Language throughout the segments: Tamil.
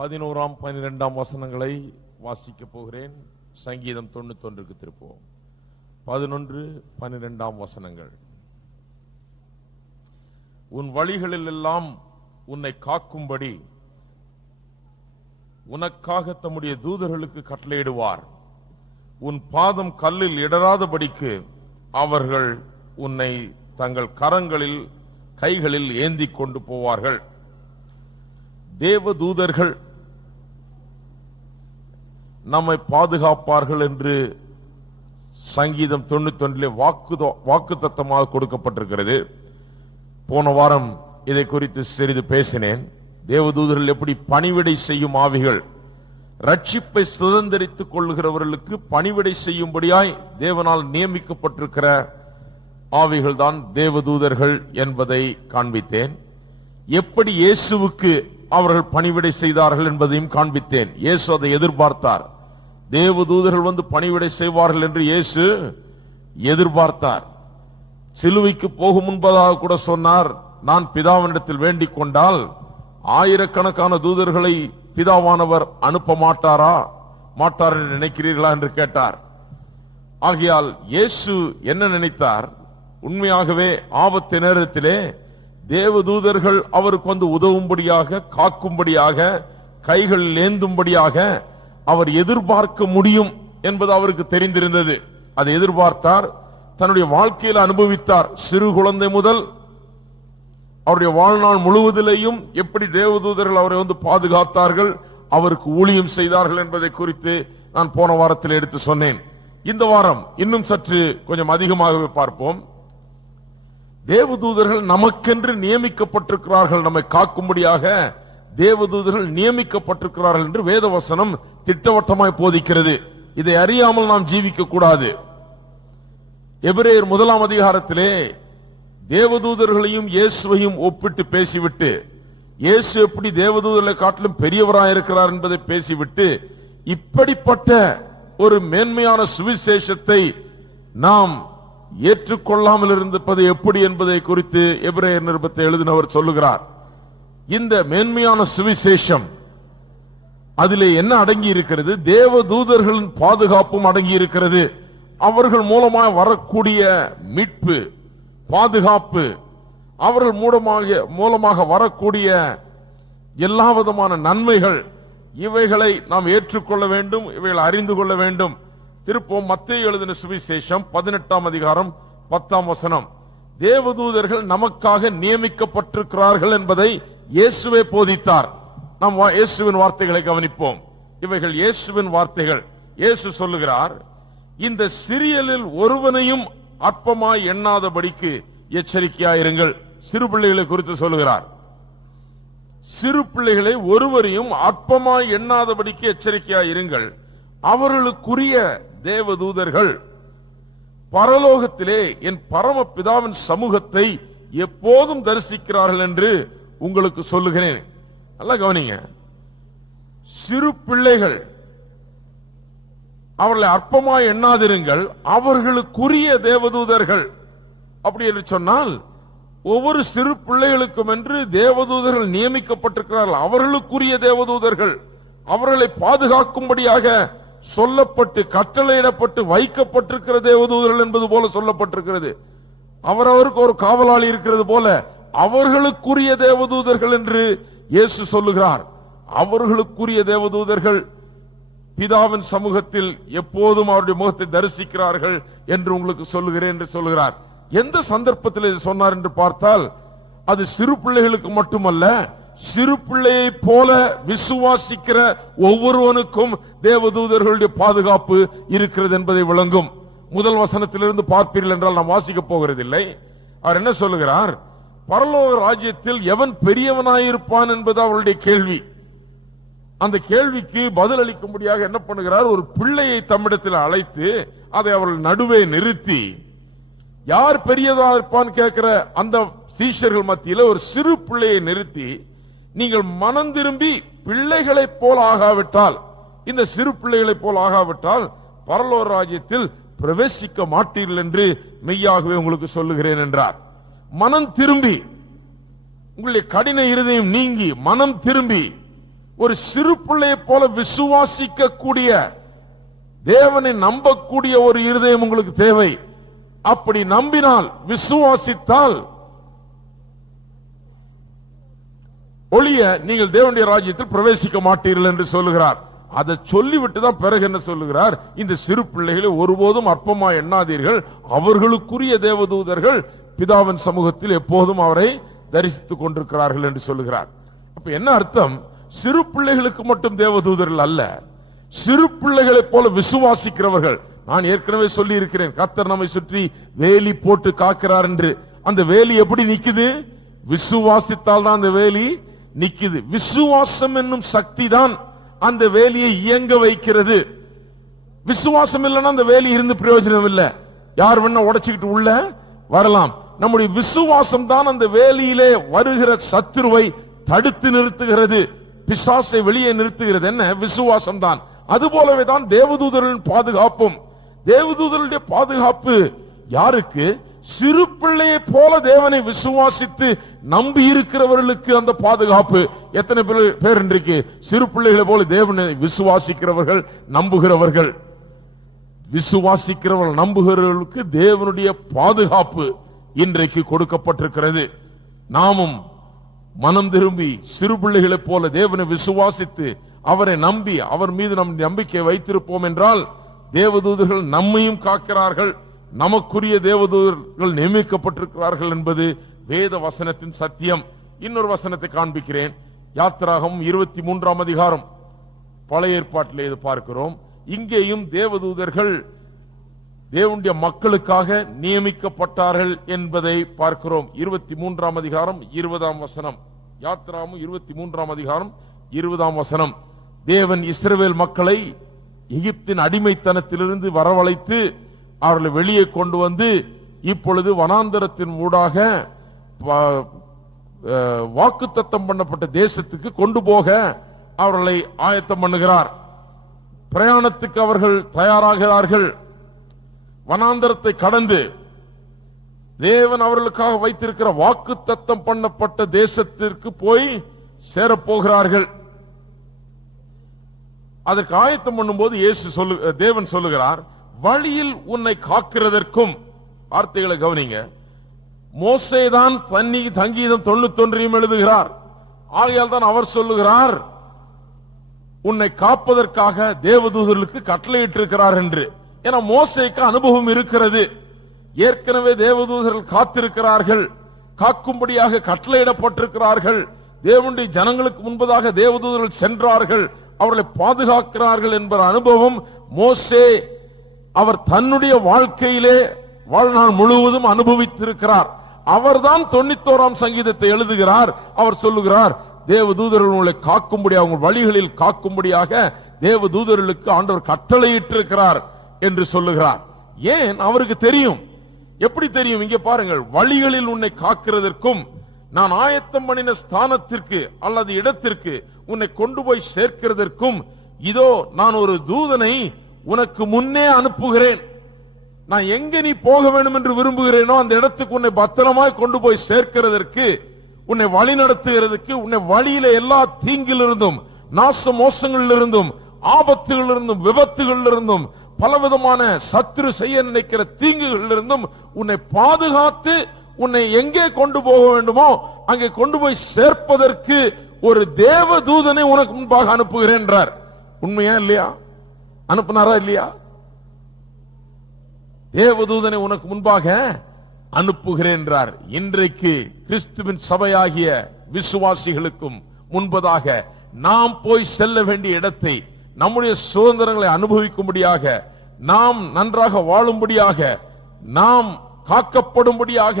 11ஆம் 12ஆம் வசனங்களை வாசிக்கப் போகிறேன். சங்கீதம் 91க்கு திருப்போம். 11, 12ஆம் வசனங்கள். உன் வழிகளில் எல்லாம் உன்னை காக்கும்படி உனக்காக தம்முடைய தூதர்களுக்கு கட்டளையிடுவார். உன் பாதம் கல்லில் இடராதபடிக்கு அவர்கள் உன்னை தங்கள் கைகளில் ஏந்திக் கொண்டு போவார்கள். தேவ தூதர்கள் நம்மை பாதுகாப்பார்கள் என்று சங்கீதம் 91 வாக்குத்தத்தமாக கொடுக்கப்பட்டிருக்கிறது. போன வாரம் இதை குறித்து சிறிது பேசினேன். தேவதூதர்கள் எப்படி பணிவிடை செய்யும் ஆவிகள், ரட்சிப்பை சுதந்திரித்துக் கொள்ளுகிறவர்களுக்கு பணிவிடை செய்யும்படியாய் தேவனால் நியமிக்கப்பட்டிருக்கிற ஆவிகள் தான் தேவதூதர்கள் என்பதை காண்பித்தேன். எப்படி இயேசுவுக்கு அவர்கள் பணிவிடை செய்தார்கள் என்பதையும் காண்பித்தேன். இயேசு அதை எதிர்பார்த்தார். தேவதூதர்கள் வந்து பணிவிடை செய்வார்கள் என்று இயேசு எதிர்பார்த்தார். சிலுவைக்கு போகும் முன்பதாக கூட சொன்னார், நான் பிதாவினிடத்தில் வேண்டிக் கொண்டால் ஆயிரக்கணக்கான தூதர்களை பிதாவானவர் அனுப்ப மாட்டார் என்று நினைக்கிறீர்களா என்று கேட்டார். ஆகையால் இயேசு என்ன நினைத்தார்? உண்மையாகவே ஆபத்து நேரத்திலே தேவதூதர்கள் அவருக்கு வந்து உதவும்படியாக, காக்கும்படியாக, கைகளில் ஏந்தும்படியாக அவர் எதிர்பார்க்க முடியும் என்பது அவருக்கு தெரிந்திருந்தது. அதை எதிர்பார்த்தார், தன்னுடைய வாழ்க்கையில் அனுபவித்தார். சிறு குழந்தை முதல் அவருடைய வாழ்நாள் முழுவதிலேயும் எப்படி தேவதூதர்கள் அவரை வந்து பாதுகாத்தார்கள், அவருக்கு ஊழியம் செய்தார்கள் என்பதை குறித்து நான் போன வாரத்தில் எடுத்து சொன்னேன். இந்த வாரம் இன்னும் சற்று கொஞ்சம் அதிகமாகவே பார்ப்போம். தேவதூதர்கள் நமக்கென்று நியமிக்கப்பட்டிருக்கிறார்கள், நம்மை காக்கும்படியாக தேவதூதர்கள் நியமிக்கப்பட்டிருக்கிறார்கள் என்று வேதவசனம் திட்டவட்டமாய் போதிக்கிறது. இதை அறியாமல் நாம் ஜீவிக்க கூடாது. எபிரேயர் 1ஆம் அதிகாரத்திலே தேவதூதர்களையும் இயேசுவையும் ஒப்பிட்டு பேசிவிட்டு, இயேசு எப்படி தேவதூதர்களை காட்டிலும் பெரியவராயிருக்கிறார் என்பதை பேசிவிட்டு, இப்படிப்பட்ட ஒரு மேன்மையான சுவிசேஷத்தை நாம் ஏற்றுக்கொள்ளாமல் இருந்திருப்பது எப்படி என்பதை குறித்து எபிரேயர் நிருபத்தை எழுதினவர் சொல்லுகிறார். இந்த மேன்மையான சுவிசேஷம், அதிலே என்ன அடங்கி இருக்கிறது? தேவதூதர்களின் பாதுகாப்பும் அடங்கி இருக்கிறது. அவர்கள் மூலமாக வரக்கூடிய மீட்பு, பாதுகாப்பு, அவர்கள் மூலமாக வரக்கூடிய எல்லா விதமான நன்மைகள், இவைகளை நாம் ஏற்றுக்கொள்ள வேண்டும், இவைகளை அறிந்து கொள்ள வேண்டும். திருப்போம் மத்தேயு எழுதின சுவிசேஷம் 18ஆம் அதிகாரம் 10ஆம் வசனம். தேவதூதர்கள் நமக்காக நியமிக்கப்பட்டிருக்கிறார்கள் என்பதை இயேசுவே போதித்தார். நாம் இயேசுவின் வார்த்தைகளை கவனிப்போம். இவைகள் இயேசுவின் வார்த்தைகள். இயேசு சொல்லுகிறார், இந்த சிறியலில் ஒருவனையும் அற்பமாய் எண்ணாதபடிக்கு எச்சரிக்கையாயிருங்கள். சிறு பிள்ளைகளை குறித்து சொல்லுகிறார். சிறு பிள்ளைகளை ஒருவரையும் அற்பமாய் எண்ணாதபடிக்கு எச்சரிக்கையாயிருங்கள். அவர்களுக்குரிய தேவதூதர்கள் பரலோகத்திலே என் பரமபிதாவின் சமூகத்தை எப்போதும் தரிசிக்கிறார்கள் என்று உங்களுக்கு சொல்லுகிறேன். நல்லா கவனிங்க. சிறு பிள்ளைகள், அவர்களை அற்பமாய் எண்ணாதிருங்கள், அவர்களுக்குரிய தேவதூதர்கள். அப்படி என்று சொன்னால் ஒவ்வொரு சிறு பிள்ளைகளுக்கும் என்று தேவதூதர்கள் நியமிக்கப்பட்டிருக்கிறார்கள். அவர்களுக்குரிய தேவதூதர்கள், அவர்களை பாதுகாக்கும்படியாக சொல்லப்பட்டு கட்டளையிடப்பட்டு வைக்கப்பட்டிருக்கிற தேவதூதர்கள் என்பது போல சொல்லப்பட்டிருக்கிறது. அவரவருக்கு ஒரு காவலாளி இருக்கிறது போல அவர்களுக்குரிய தேவதூதர்கள் என்று இயேசு சொல்லுகிறார். அவர்களுக்குரிய தேவதூதர்கள் பிதாவின் சமூகத்தில் எப்போதும் அவருடைய முகத்தை தரிசிக்கிறார்கள் என்று உங்களுக்கு சொல்லுகிறேன் என்று சொல்லுகிறார். எந்த சந்தர்ப்பத்தில் இது சொன்னார் என்று பார்த்தால், அது சிறு பிள்ளைகளுக்கு மட்டுமல்ல, சிறு பிள்ளையை போல விசுவாசிக்கிற ஒவ்வொருவனுக்கும் தேவதூதர்களுடைய பாதுகாப்பு இருக்கிறது என்பதை விளங்கும். முதல் வசனத்திலிருந்து பார்ப்பீர்கள் என்றால் நாம் வாசிக்க போகிறதில்லை. அவர் என்ன சொல்லுகிறார்? பரலோக ராஜ்யத்தில் எவன் பெரியவனாயிருப்பான் என்பது அவருடைய கேள்வி. அந்த கேள்விக்கு பதில் அளிக்கும்படியாக என்ன பண்ணுகிறார்? ஒரு பிள்ளையை தம்மிடத்தில் அழைத்து அதை அவர்கள் நடுவே நிறுத்தி, யார் பெரியதா இருப்பான் கேட்கிற அந்த சீஷர்கள் மத்தியில் ஒரு சிறு பிள்ளையை நிறுத்தி, நீங்கள் மனம் திரும்பி பிள்ளைகளைப் போல ஆகாவிட்டால், இந்த சிறு பிள்ளைகளைப் போல ஆகாவிட்டால் பரலோக ராஜ்யத்தில் பிரவேசிக்க மாட்டீர்கள் என்று மெய்யாகவே உங்களுக்கு சொல்லுகிறேன் என்றார். மனம் திரும்பி, உங்களுடைய கடின இருதயம் நீங்கி மனம் திரும்பி ஒரு சிறு பிள்ளையை போல விசுவாசிக்க கூடிய, தேவனை நம்பக்கூடிய ஒரு இருதயம் உங்களுக்கு தேவை. அப்படி நம்பினால், விசுவாசித்தால் ஒளிய நீங்கள் தேவனுடைய ராஜ்யத்தில் பிரவேசிக்க மாட்டீர்கள் என்று சொல்லுகிறார். அதை சொல்லிவிட்டு தான் பிறகு என்ன சொல்லுகிறார்? இந்த சிறு பிள்ளைகளை ஒருபோதும் அற்பமா எண்ணாதீர்கள், அவர்களுக்குரிய தேவதூதர்கள் பிதாவின் சமூகத்தில் எப்போதும் அவரை தரிசித்துக் கொண்டிருக்கிறார்கள் என்று சொல்லுகிறார். அப்ப என்ன அர்த்தம்? சிறு பிள்ளைகளுக்கு மட்டும் தேவதூதர்கள் அல்ல, சிறு பிள்ளைகளை போல விசுவாசிக்கிறவர்கள். நான் ஏற்கனவே சொல்லி இருக்கிறேன், கர்த்தர் நம்மை சுற்றி வேலி போட்டு காக்கிறார் என்று. அந்த வேலி எப்படி நிக்குது? விசுவாசித்தால் தான் அந்த வேலி நிக்குது. விசுவாசம் என்னும் சக்தி தான் அந்த வேலியை இயங்க வைக்கிறது. விசுவாசம் இல்லைன்னா அந்த வேலி இருந்து பிரயோஜனம் இல்லை. யார் வேணா உடைச்சுக்கிட்டு உள்ள வரலாம். நம்முடைய விசுவாசம் தான் அந்த வேலியிலே வருகிற சத்துருவை தடுத்து நிறுத்துகிறது, பிசாசை வெளியே நிறுத்துகிறது. என்ன? விசுவாசம் தான். அதுபோலவே தான் தேவதூதர்களின் பாதுகாப்பும். தேவதூதர்களுடைய பாதுகாப்பு யாருக்கு? சிறு பிள்ளையை போல தேவனை விசுவாசித்து நம்பி இருக்கிறவர்களுக்கு அந்த பாதுகாப்பு. எத்தனை பேர் இன்றைக்கு சிறு பிள்ளைகளை போல தேவனை விசுவாசிக்கிறவர்கள், நம்புகிறவர்கள்? விசுவாசிக்கிறவர்கள், நம்புகிறவர்களுக்கு தேவனுடைய பாதுகாப்பு இன்றைக்கு கொடுக்கப்பட்டிருக்கிறது. நாமும் மனம் திரும்பி சிறு பிள்ளைகளை போல தேவனை விசுவாசித்து அவரை நம்பி அவர் மீது நம் நம்பிக்கை வைத்திருப்போம் என்றால், தேவதூதர்கள் நம்மையும் காக்கிறார்கள், நமக்குரிய தேவதூதர்கள் நியமிக்கப்பட்டிருக்கிறார்கள் என்பது வேத வசனத்தின் சத்தியம். இன்னொரு வசனத்தை காண்பிக்கிறேன். யாத்திராகமம் 23ஆம் அதிகாரம், பழைய ஏற்பாட்டிலே இது பார்க்கிறோம். இங்கேயும் தேவதூதர்கள் தேவனுடைய மக்களுக்காக நியமிக்கப்பட்டார்கள் என்பதை பார்க்கிறோம். 23ஆம் அதிகாரம் 20ஆம் வசனம். யாத்திராகமம் 23ஆம் அதிகாரம் 20ஆம் வசனம். தேவன் இஸ்ரவேல் மக்களை எகிப்தின் அடிமைத்தனத்திலிருந்து வரவழைத்து அவர்களை வெளியே கொண்டு வந்து இப்பொழுது வனாந்தரத்தின் ஊடாக வாக்குத்தத்தம் பண்ணப்பட்ட தேசத்துக்கு கொண்டு போக அவர்களை ஆயத்தம் பண்ணுகிறார். பிரயாணத்துக்கு அவர்கள் தயாராகிறார்கள். வனாந்தரத்தை கடந்து தேவன் அவர்களுக்காக வைத்திருக்கிற வாக்குத்தத்தம் பண்ணப்பட்ட தேசத்திற்கு போய் சேரப்போகிறார்கள். அதற்கு ஆயத்தம் பண்ணும்போது தேவன் சொல்லுகிறார், வழியில் உன்னை காக்கிறதற்கும். வார்த்தைகளை கவனிங்க. மோசேதான் சங்கீதம் 91 எழுதுகிறார். ஆகையால் தான் அவர் சொல்லுகிறார், உன்னை காப்பதற்காக தேவதூதர்களுக்கு கட்டளையிட்டிருக்கிறார் என்று. ஏன்னா மோசேக்கு அனுபவம் இருக்கிறது. ஏற்கனவே தேவதூதர்கள் காத்திருக்கிறார்கள், காக்கும்படியாக கட்டளையிடப்பட்டிருக்கிறார்கள். தேவனுடைய ஜனங்களுக்கு முன்பதாக தேவதூதர்கள் சென்றார்கள், அவர்களை பாதுகாக்கிறார்கள் என்பத அனுபவம் மோசே அவர் தன்னுடைய வாழ்க்கையிலே வாழ்நாள் முழுவதும் அனுபவித்திருக்கிறார். அவர்தான் 91ஆம் சங்கீதத்தை எழுதுகிறார். அவர் சொல்லுகிறார், தேவதூதர்கள் உங்களை காக்கும்படியாக, உங்கள் வழிகளில் காக்கும்படியாக தேவதூதர்களுக்கு ஆண்டவர் கட்டளையிட்டிருக்கிறார் என்று சொல்லுகிறார். ஏன்? அவருக்கு தெரியும். எப்படி தெரியும்? இங்கே பாருங்கள், வழிகளில் உன்னை காக்கிறதற்கும், நான் ஆயத்தம் பண்ணின ஸ்தானத்திற்கு அல்லது இடத்திற்கு உன்னை கொண்டு போய் சேர்க்கிறதற்கும், இதோ நான் ஒரு தூதனை உனக்கு முன்னே அனுப்புகிறேன். நான் எங்க நீ போக வேண்டும் என்று விரும்புகிறேனோ அந்த இடத்துக்கு உன்னை பத்திரமாய் கொண்டு போய் சேர்க்கிறதற்கு, உன்னை வழி நடத்துகிறதுக்கு, உன்னை வழியில எல்லா தீங்கிலிருந்தும், நாச மோசங்களிலிருந்தும், ஆபத்துகளிலிருந்தும், விபத்துகளிலிருந்தும், பலவிதமான சத்துரு செய்ய நினைக்கிற தீங்குகளிலிருந்தும் உன்னை பாதுகாத்து உன்னை எங்கே கொண்டு போக வேண்டுமோ அங்கே கொண்டு போய் சேர்ப்பதற்கு ஒரு தேவ தூதனை உனக்கு முன்பாக அனுப்புகிறேன் என்றார். உண்மையா இல்லையா? அனுப்புனாரா இல்லையா? தேவதூதனை உனக்கு முன்பாக அனுப்புகிறேன் என்றார். இன்றைக்கு கிறிஸ்துவின் சபையாகிய விசுவாசிகளுக்கும் முன்பதாக நாம் போய் செல்ல வேண்டிய இடத்தை, நம்முடைய சுதந்திரங்களை அனுபவிக்கும்படியாக, நாம் நன்றாக வாழும்படியாக, நாம் காக்கப்படும்படியாக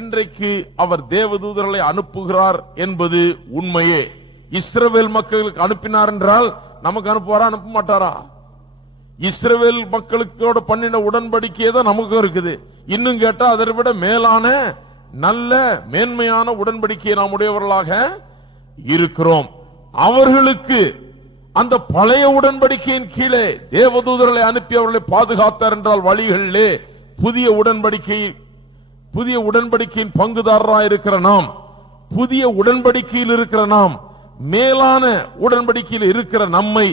இன்றைக்கு அவர் தேவதூதர்களை அனுப்புகிறார் என்பது உண்மையே. இஸ்ரவேல் மக்களுக்கு அனுப்பினார் என்றால் நமக்கு அனுப்புவாரா? அனுப்ப மாட்டாரா? இஸ்ரவேல் மக்களுக்கோட பண்ணின உடன்படிக்கையே தான் நமக்கும் இருக்குது. இன்னும் கேட்டா அதை விட மேலான நல்ல மேன்மையான உடன்படிக்கையை நாம் உடையவர்களாக இருக்கிறோம். அவர்களுக்கு அந்த பழைய உடன்படிக்கையின் கீழே தேவதூதர்களை அனுப்பி அவர்களை பாதுகாத்தார் என்றால், வழிகளிலே புதிய உடன்படிக்கையின் பங்குதாரராக இருக்கிற நாம், புதிய உடன்படிக்கையில் இருக்கிற நாம், மேலான உடன்படிக்கையில் இருக்கிற நம்மை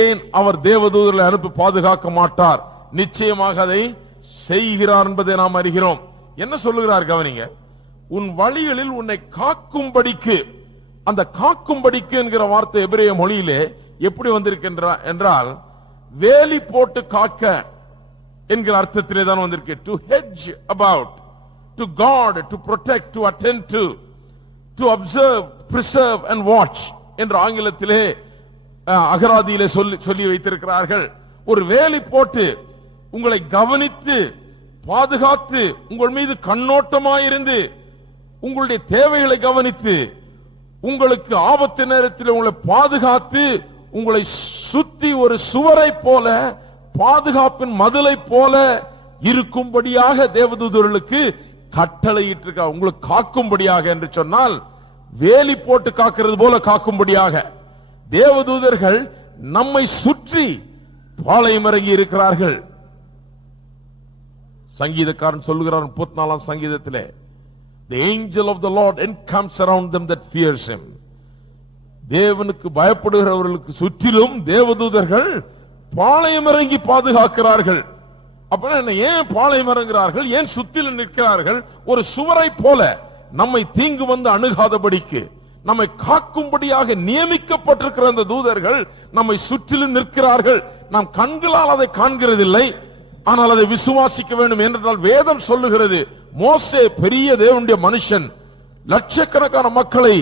ஏன் அவர் தேவதூதர்களை அனுப்பி பாதுகாக்க மாட்டார்? நிச்சயமாக அதை செய்கிறார் என்பதை நாம் அறிகிறோம். என்ன சொல்லுகிறார் கவனிங்க. உன் வழிகளில் உன்னை காக்கும்படிக்கு, அந்த காக்கும்படிக்கு என்கிற வார்த்தை எபிரேய மொழியிலே எப்படி வந்திருக்கின்ற என்றால் வேலி போட்டு காக்க என்கிற அர்த்தத்திலே தான் வந்திருக்கு. To hedge about, to chord, to protect, to attend to, to observe, preserve and watch என்ற ஆங்கிலத்திலே அகராதியிலே சொல்லி வைத்திருக்கிறார்கள். ஒரு வேலி போட்டு உங்களை கவனித்து பாதுகாத்து உங்கள் மீது கண்ணோட்டமாயிருந்து உங்களுடைய தேவைகளை கவனித்து உங்களுக்கு ஆபத்து நேரத்தில் உங்களை பாதுகாத்து உங்களை சுத்தி ஒரு சுவரை போல பாதுகாப்பின் மதிலை போல இருக்கும்படியாக தேவதூதர்களுக்கு கட்டளையிட்டிருக்க, உங்களுக்கு காக்கும்படியாக என்று சொன்னால் வேலி போட்டு காக்கிறது போல காக்கும்படியாக தேவதூதர்கள் நம்மை சுற்றி பாளையம் இறங்கி இருக்கிறார்கள். சங்கீதக்காரன் சொல்லுகிறார் 34ஆம் சங்கீதத்திலே, the angel of the Lord encamps around them that fears him. தேவனுக்கு பயப்படுகிறவர்களுக்கு சுற்றிலும் தேவதூதர்கள் பாளையம் இறங்கி பாதுகாக்கிறார்கள். அப்ப ஏன் பாளையம் இறங்குகிறார்கள்? ஏன் சுற்றிலும் நிற்கிறார்கள்? ஒரு சுவரை போல நம்மை தீங்கு வந்து அணுகாதபடிக்கு நம்மை காக்கும்படியாக நியமிக்கப்பட்டிருக்கிற அந்த தூதர்கள் நம்மை சுற்றிலும் நிற்கிறார்கள். நாம் கண்களால் அதை காண்கிறதில்லை, ஆனால் அதை விசுவாசிக்க வேண்டும். என்றால் வேதம் சொல்லுகிறது, மோசே பெரிய தேவனுடைய மனுஷன், லட்சக்கணக்கான மக்களை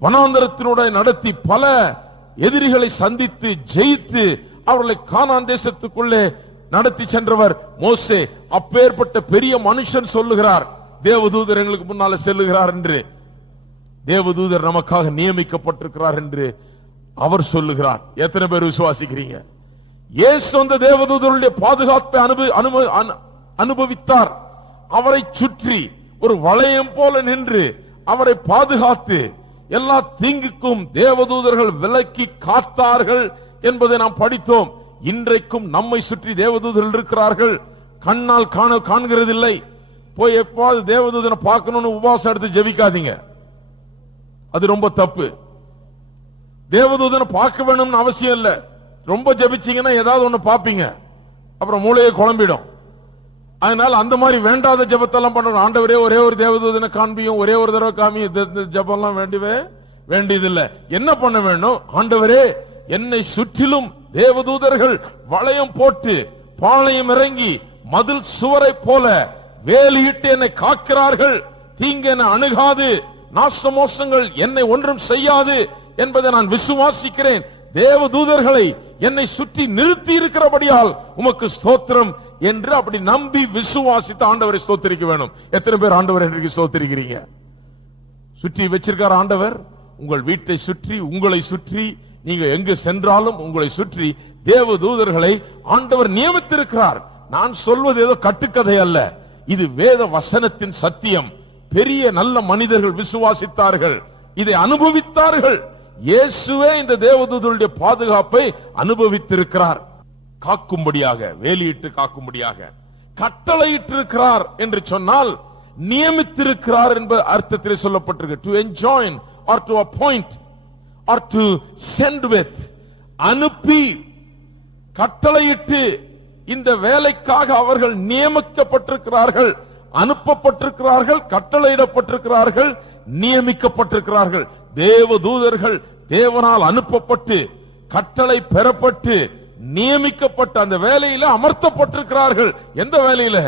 வனாந்தரத்தினுடைய நடத்தி பல எதிரிகளை சந்தித்து ஜெயித்து அவர்களை கானான் தேசத்துக்குள்ளே நடத்தி சென்றவர் மோசே. அப்பேற்பட்ட பெரிய மனுஷன் சொல்லுகிறார், தேவதூதர் எங்களுக்கு முன்னால செல்லுகிறார் என்று, தேவதூதர் நமக்காக நியமிக்கப்பட்டிருக்கிறார் என்று அவர் சொல்லுகிறார். எத்தனை பேர் விசுவாசிக்கிறீங்க? இயேசு அந்த தேவதூதருடைய பாதுகாப்பை அனுபவித்தார். அவரை சுற்றி ஒரு வளையம் போல நின்று அவரை பாதுகாத்து எல்லா தீங்குக்கும் தேவதூதர்கள் விலக்கி காத்தார்கள் என்பதை நாம் படித்தோம். இன்றைக்கும் நம்மை சுற்றி தேவதூதர்கள் இருக்கிறார்கள். கண்ணால் காண்கிறதில்லை. போய் எப்பாவது தேவதூதனை பார்க்கணும்னு உபவாசம் எடுத்து ஜெபிக்காதீங்க, அது ரொம்ப தப்பு. தேவதூதனை பார்க்க வேணும்னு அவசியம் இல்ல. ரொம்ப ஜெபிச்சீங்கன்னா ஏதாவது ஒண்ணு பாப்பீங்க, அப்புறம் மூளையை குழம்பிடும். அதனால அந்த மாதிரி வேண்டாத ஜெபத்தெல்லாம் பண்ணணும். ஆண்டவரே ஒரே ஒரு தேவதூதனை காண்பியும், ஒரே ஒரு தடவை காமியும், ஜெபம்லாம் வேண்டியதில்லை. என்ன பண்ண வேண்டும்? ஆண்டவரே என்னை சுற்றிலும் தேவதூதர்கள் வளையம் போட்டு பாளையம் இறங்கி மதில் சுவரை போல வேலியிட்டு என்னை காக்கிறார்கள். தீங்கு என்னை அணுகாது, நாசமோசங்கள் என்னை ஒன்றும் செய்யாது என்பதை நான் விசுவாசிக்கிறேன். தேவதூதர்களை என்னை சுற்றி நிறுத்தி இருக்கிறபடியால் உமக்கு ஸ்தோத்திரம் என்று அப்படி நம்பி விசுவாசித்து ஆண்டவரை ஸ்தோத்திரிக்க வேணும். எத்தனை பேர் ஆண்டவரை ஸ்தோத்திரிக்கிறீங்க? சுற்றி வச்சிருக்கார் ஆண்டவர். உங்கள் வீட்டை சுற்றி, உங்களை சுற்றி, நீங்க எங்கு சென்றாலும் உங்களை சுற்றி தேவதூதர்களை ஆண்டவர் நியமித்திருக்கிறார். நான் சொல்வது ஏதோ கட்டுக்கதை அல்ல, இது வேத வசனத்தின் சத்தியம். பெரிய நல்ல மனிதர்கள் விசுவாசித்தார்கள், இதை அனுபவித்தார்கள். இயேசுவே இந்த தேவதூதருடைய பாதுகாப்பை அனுபவித்திருக்கிறார். காக்கும்படியாக, வேலியிட்டு காக்கும்படியாக கட்டளையிட்டிருக்கிறார் என்று சொன்னால் நியமித்திருக்கிறார் என்ற அர்த்தத்தில் சொல்லப்பட்டிருக்கு. To enjoin or to appoint or to send with, அனுப்பி கட்டளையிட்டு இந்த வேலைக்காக அவர்கள் நியமிக்கப்பட்டிருக்கிறார்கள், அனுப்பப்பட்டிருக்கிறார்கள், கட்டளையிடப்பட்டிருக்கிறார்கள், நியமிக்கப்பட்டிருக்கிறார்கள். தேவதூதர்கள் தேவனால் அனுப்பப்பட்டு கட்டளை பெறப்பட்டு நியமிக்கப்பட்ட அந்த வேலையில அமர்த்தப்பட்டிருக்கிறார்கள். எந்த வேலையில?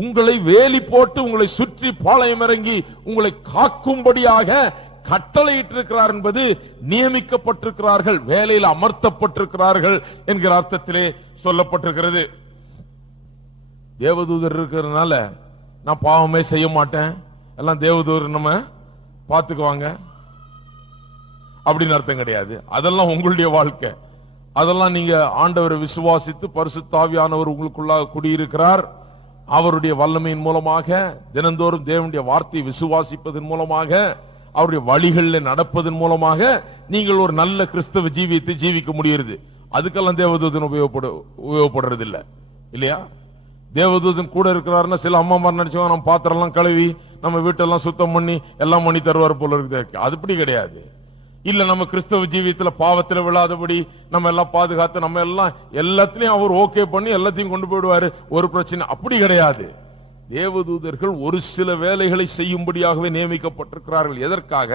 உங்களை வேலி போட்டு உங்களை சுற்றி பாளையம் இறங்கி உங்களை காக்கும்படியாக கட்டளையிட்டிருக்கிறார் என்பது நியமிக்கப்பட்டிருக்கிறார்கள், வேலையில் அமர்த்தப்பட்டிருக்கிறார்கள் என்கிற அர்த்தத்திலே சொல்லப்பட்டிருக்கிறது. தேவதூதர் இருக்கிறதுனால நான் பாவமே செய்ய மாட்டேன், எல்லாம் தேவதூதர் நம்ம பார்த்துக்குவாங்க அப்படின்னு அர்த்தம் கிடையாது. அதெல்லாம் உங்களுடைய வாழ்க்கை. அதெல்லாம் நீங்க ஆண்டவரை விசுவாசித்து பரிசுத்த ஆவியானவர் உங்களுக்குள்ளாக குடியிருக்கிறார். அவருடைய வல்லமையின் மூலமாக தினந்தோறும் தேவனுடைய வார்த்தையை விசுவாசிப்பதன் மூலமாக அவருடைய வழிகளில் நடப்பதன் மூலமாக நீங்கள் ஒரு நல்ல கிறிஸ்தவ ஜீவியத்தை ஜீவிக்க முடியுது. அதுக்கெல்லாம் தேவதூதன் உபயோகப்படுறது இல்ல, இல்லையா? தேவதூதன் கூட இருக்கிறாருன்னா சில அம்மா நினைச்சவங்க நம்ம பாத்திரம் எல்லாம் கழுவி நம்ம வீட்டெல்லாம் சுத்தம் பண்ணி எல்லாம் பண்ணி தருவார் போல இருக்கு. அதுபடி கிடையாது. இல்ல நம்ம கிறிஸ்தவ ஜீவியத்துல பாவத்துல விழாதபடி நம்ம எல்லாம் பாதுகாத்து நம்ம எல்லாம் எல்லாத்திலையும் அவர் ஓகே பண்ணி எல்லாத்தையும் கொண்டு போயிடுவாரு, ஒரு பிரச்சனை அப்படி கிடையாது. தேவதூதர்கள் ஒரு சில வேலைகளை செய்யும்படியாகவே நியமிக்கப்பட்டிருக்கிறார்கள். எதற்காக?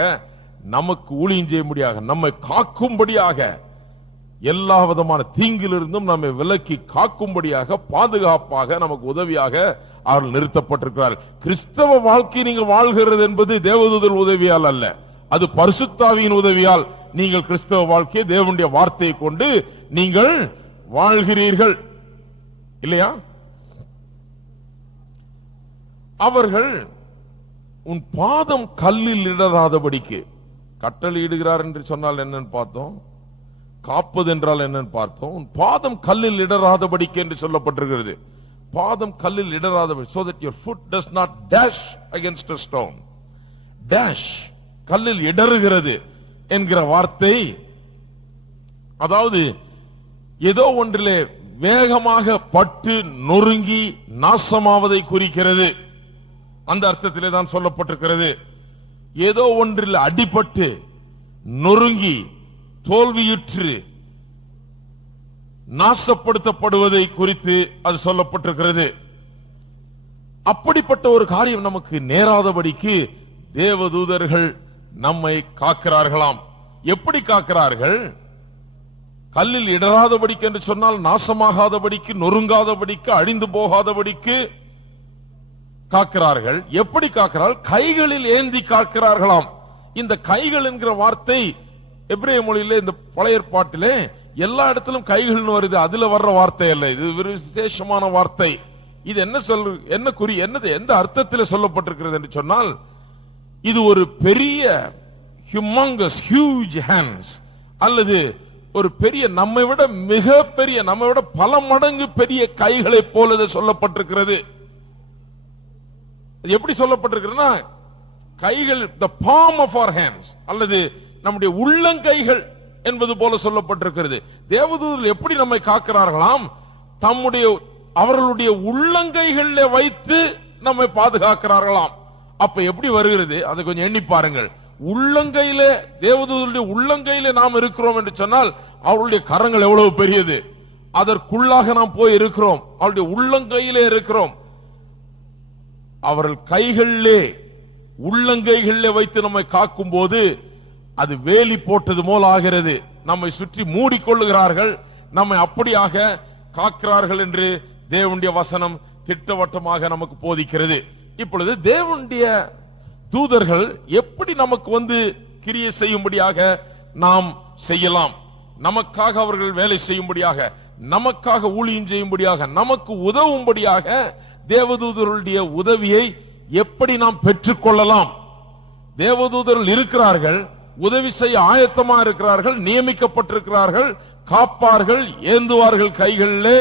நமக்கு ஊழியம் செய்யும்படியாக, நம்மை காக்கும்படியாக, எல்லா விதமான தீங்கிலிருந்தும் நம்மை விலக்கி காக்கும்படியாக, பாதுகாப்பாக, நமக்கு உதவியாக அவர்கள் நிறுத்தப்பட்டிருக்கிறார்கள். கிறிஸ்தவ வாழ்க்கை நீங்கள் வாழ்கிறது என்பது தேவதூதர் உதவியால் அல்ல, அது பரிசுத்தாவியின் உதவியால் நீங்கள் கிறிஸ்தவ வாழ்க்கையை தேவனுடைய வார்த்தையை கொண்டு நீங்கள் வாழ்கிறீர்கள் இல்லையா? அவர்கள் உன் பாதம் கல்லில் இடராதபடிக்கு, கட்டளையிடுகிறார் என்று சொன்னால் என்னன்னு பார்த்தோம், காப்பது என்றால் என்னன்னு பார்த்தோம். உன் பாதம் கல்லில் இடராதபடிக்கு என்று சொல்லப்பட்டிருக்கிறது. பாதம் கல்லில் இடராதபடி, so that your foot does not dash against a stone. dash, கல்லில் இடறுகிறது என்கிற வார்த்தை, அதாவது ஏதோ ஒன்றிலே வேகமாக பட்டு நொறுங்கி நாசமாவதை குறிக்கிறது. அந்த அர்த்தத்திலே தான் சொல்லப்பட்டிருக்கிறது. ஏதோ ஒன்றில் அடிபட்டு நொறுங்கி தோல்வியுற்று நாசப்படுத்தப்படுவதை குறித்து அது சொல்லப்பட்டிருக்கிறது. அப்படிப்பட்ட ஒரு காரியம் நமக்கு நேராதபடிக்கு தேவதூதர்கள் நம்மை காக்கிறார்களாம். எப்படி காக்கிறார்கள்? கல்லில் இடராதபடிக்கு என்று சொன்னால் நாசமாகாதபடிக்கு, நொறுங்காதபடிக்கு, அழிந்து போகாதபடிக்கு காக்கிறார்கள். எப்படி காக்கிறார்கள்? கைகளில் ஏந்தி காக்கிறார்களாம். இந்த கைகள் என்கிற வார்த்தை எபிரேய மொழியிலே, இந்த பழைய ஏற்பாட்டிலே எல்லா இடத்திலும் கைகள் வருது, அதுல வர்ற வார்த்தை அல்ல, இது ஒரு விசேஷமான வார்த்தை. இது என்ன குறி, என்னது, எந்த அர்த்தத்தில் சொல்லப்பட்டிருக்கிறது என்று சொன்னால், இது ஒரு பெரிய ஹியூமங்கஸ், ஹியூஜ் ஹேண்ட்ஸ், அல்லது ஒரு பெரிய, நம்மை விட மிக பெரிய, நம்மை விட பல மடங்கு பெரிய கைகளை போல இது சொல்லப்பட்டிருக்கிறது. எப்படி சொல்லப்பட்டிருக்கிறதுனா, கைகள், the palm of our hands, அல்லது நம்முடைய உள்ளங்கைகள் என்பது போல சொல்லப்பட்டிருக்கிறது. தேவதூதர்கள் எப்படி நம்மை காக்கிறார்களாம்? அவர்களுடைய உள்ளங்கைகளிலே வைத்து நம்மை பாதுகாக்கிறார்களாம். அப்ப எப்படி வருகிறது அதை கொஞ்சம் எண்ணி பாருங்கள். உள்ளங்கையிலே, தேவதூதருடைய உள்ளங்கையிலே நாம் இருக்கிறோம் என்று சொன்னால் அவருடைய கரங்கள் எவ்வளவு பெரியது, அதற்குள்ளாக நாம் போய் இருக்கிறோம், அவருடைய உள்ளங்கையிலே இருக்கிறோம். அவர்கள் கைகளிலே, உள்ளங்கைகளிலே வைத்து நம்மை காக்கும் போது அது வேலி போட்டது போல ஆகிறது. நம்மை சுற்றி மூடிக்கொள்ளுகிறார்கள், நம்மை அப்படியாக காக்கிறார்கள் என்று தேவனுடைய வசனம் திட்டவட்டமாக நமக்கு போதிக்கிறது. இப்பொழுது தேவனுடைய தூதர்கள் எப்படி நமக்கு வந்து கிரியை செய்யும்படியாக நாம் செய்யலாம், நமக்காக அவர்கள் வேலை செய்யும்படியாக, நமக்காக ஊழியம் செய்யும்படியாக, நமக்கு உதவும்படியாக தேவதூதர்களுடைய உதவியை எப்படி நாம் பெற்றுக் கொள்ளலாம்? தேவதூதர்கள் இருக்கிறார்கள், உதவி செய்ய ஆயத்தமா இருக்கிறார்கள், நியமிக்கப்பட்டிருக்கிறார்கள், காப்பார்கள், ஏந்துவார்கள், கைகளிலே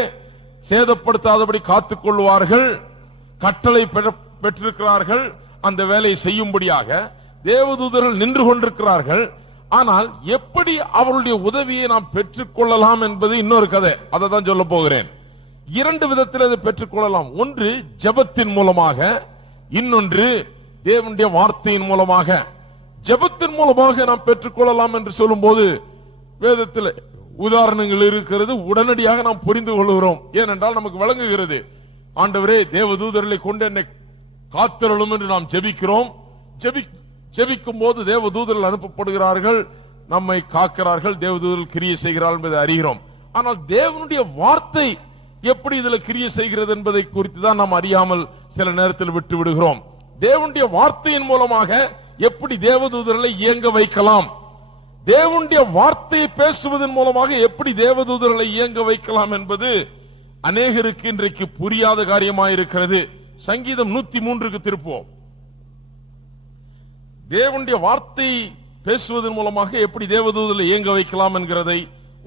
சேதப்படுத்தாதபடி காத்துக் கொள்வார்கள், கட்டளை பெற்றிருக்கிறார்கள், அந்த வேலையை செய்யும்படியாக தேவதூதர்கள் நின்று கொண்டிருக்கிறார்கள். ஆனால் எப்படி அவருடைய உதவியை நாம் பெற்றுக் கொள்ளலாம் என்பது இன்னொரு கதை, அதை தான் சொல்ல போகிறேன். இரண்டு விதத்தில் அதை பெற்றுக் கொள்ளலாம். ஒன்று ஜெபத்தின் மூலமாக, இன்னொன்று தேவனுடைய வார்த்தையின் மூலமாக. ஜெபத்தின் மூலமாக நாம் பெற்றுக் கொள்ளலாம் என்று சொல்லும் போது வேதத்தில் உதாரணங்கள் இருக்கிறது, உடனடியாக நாம் புரிந்து கொள்கிறோம். ஏனென்றால் நமக்கு விளங்குகிறது, ஆண்டவரே தேவதூதர்களை கொண்டு என்னை காத்திரளும் என்று நாம் ஜெபிக்கிறோம். ஜெபிக்கும் போது தேவதூதர்கள் அனுப்பப்படுகிறார்கள், நம்மை காக்கிறார்கள், தேவதூதர்கள் கிரியை செய்கிறார்கள் என்பதை அறிகிறோம். ஆனால் தேவனுடைய வார்த்தை எப்படி இதுல கிரியை செய்கிறது என்பதை குறித்து தான் நாம் அறியாமல் சில நேரத்தில் விட்டு விடுகிறோம். தேவனுடைய வார்த்தையின் மூலமாக எப்படி தேவதூதர்களை இயங்க வைக்கலாம், தேவனுடைய வார்த்தையை பேசுவதன் மூலமாக எப்படி தேவதூதர்களை இயங்க வைக்கலாம் என்பது அநேகருக்கு இன்றைக்கு புரியாத காரியமாயிருக்கிறது. சங்கீதம் 103க்கு திருப்புவோம். தேவனுடைய வார்த்தை பேசுவதன் மூலமாக எப்படி தேவதூதர்களை இயங்க வைக்கலாம் என்கிறதை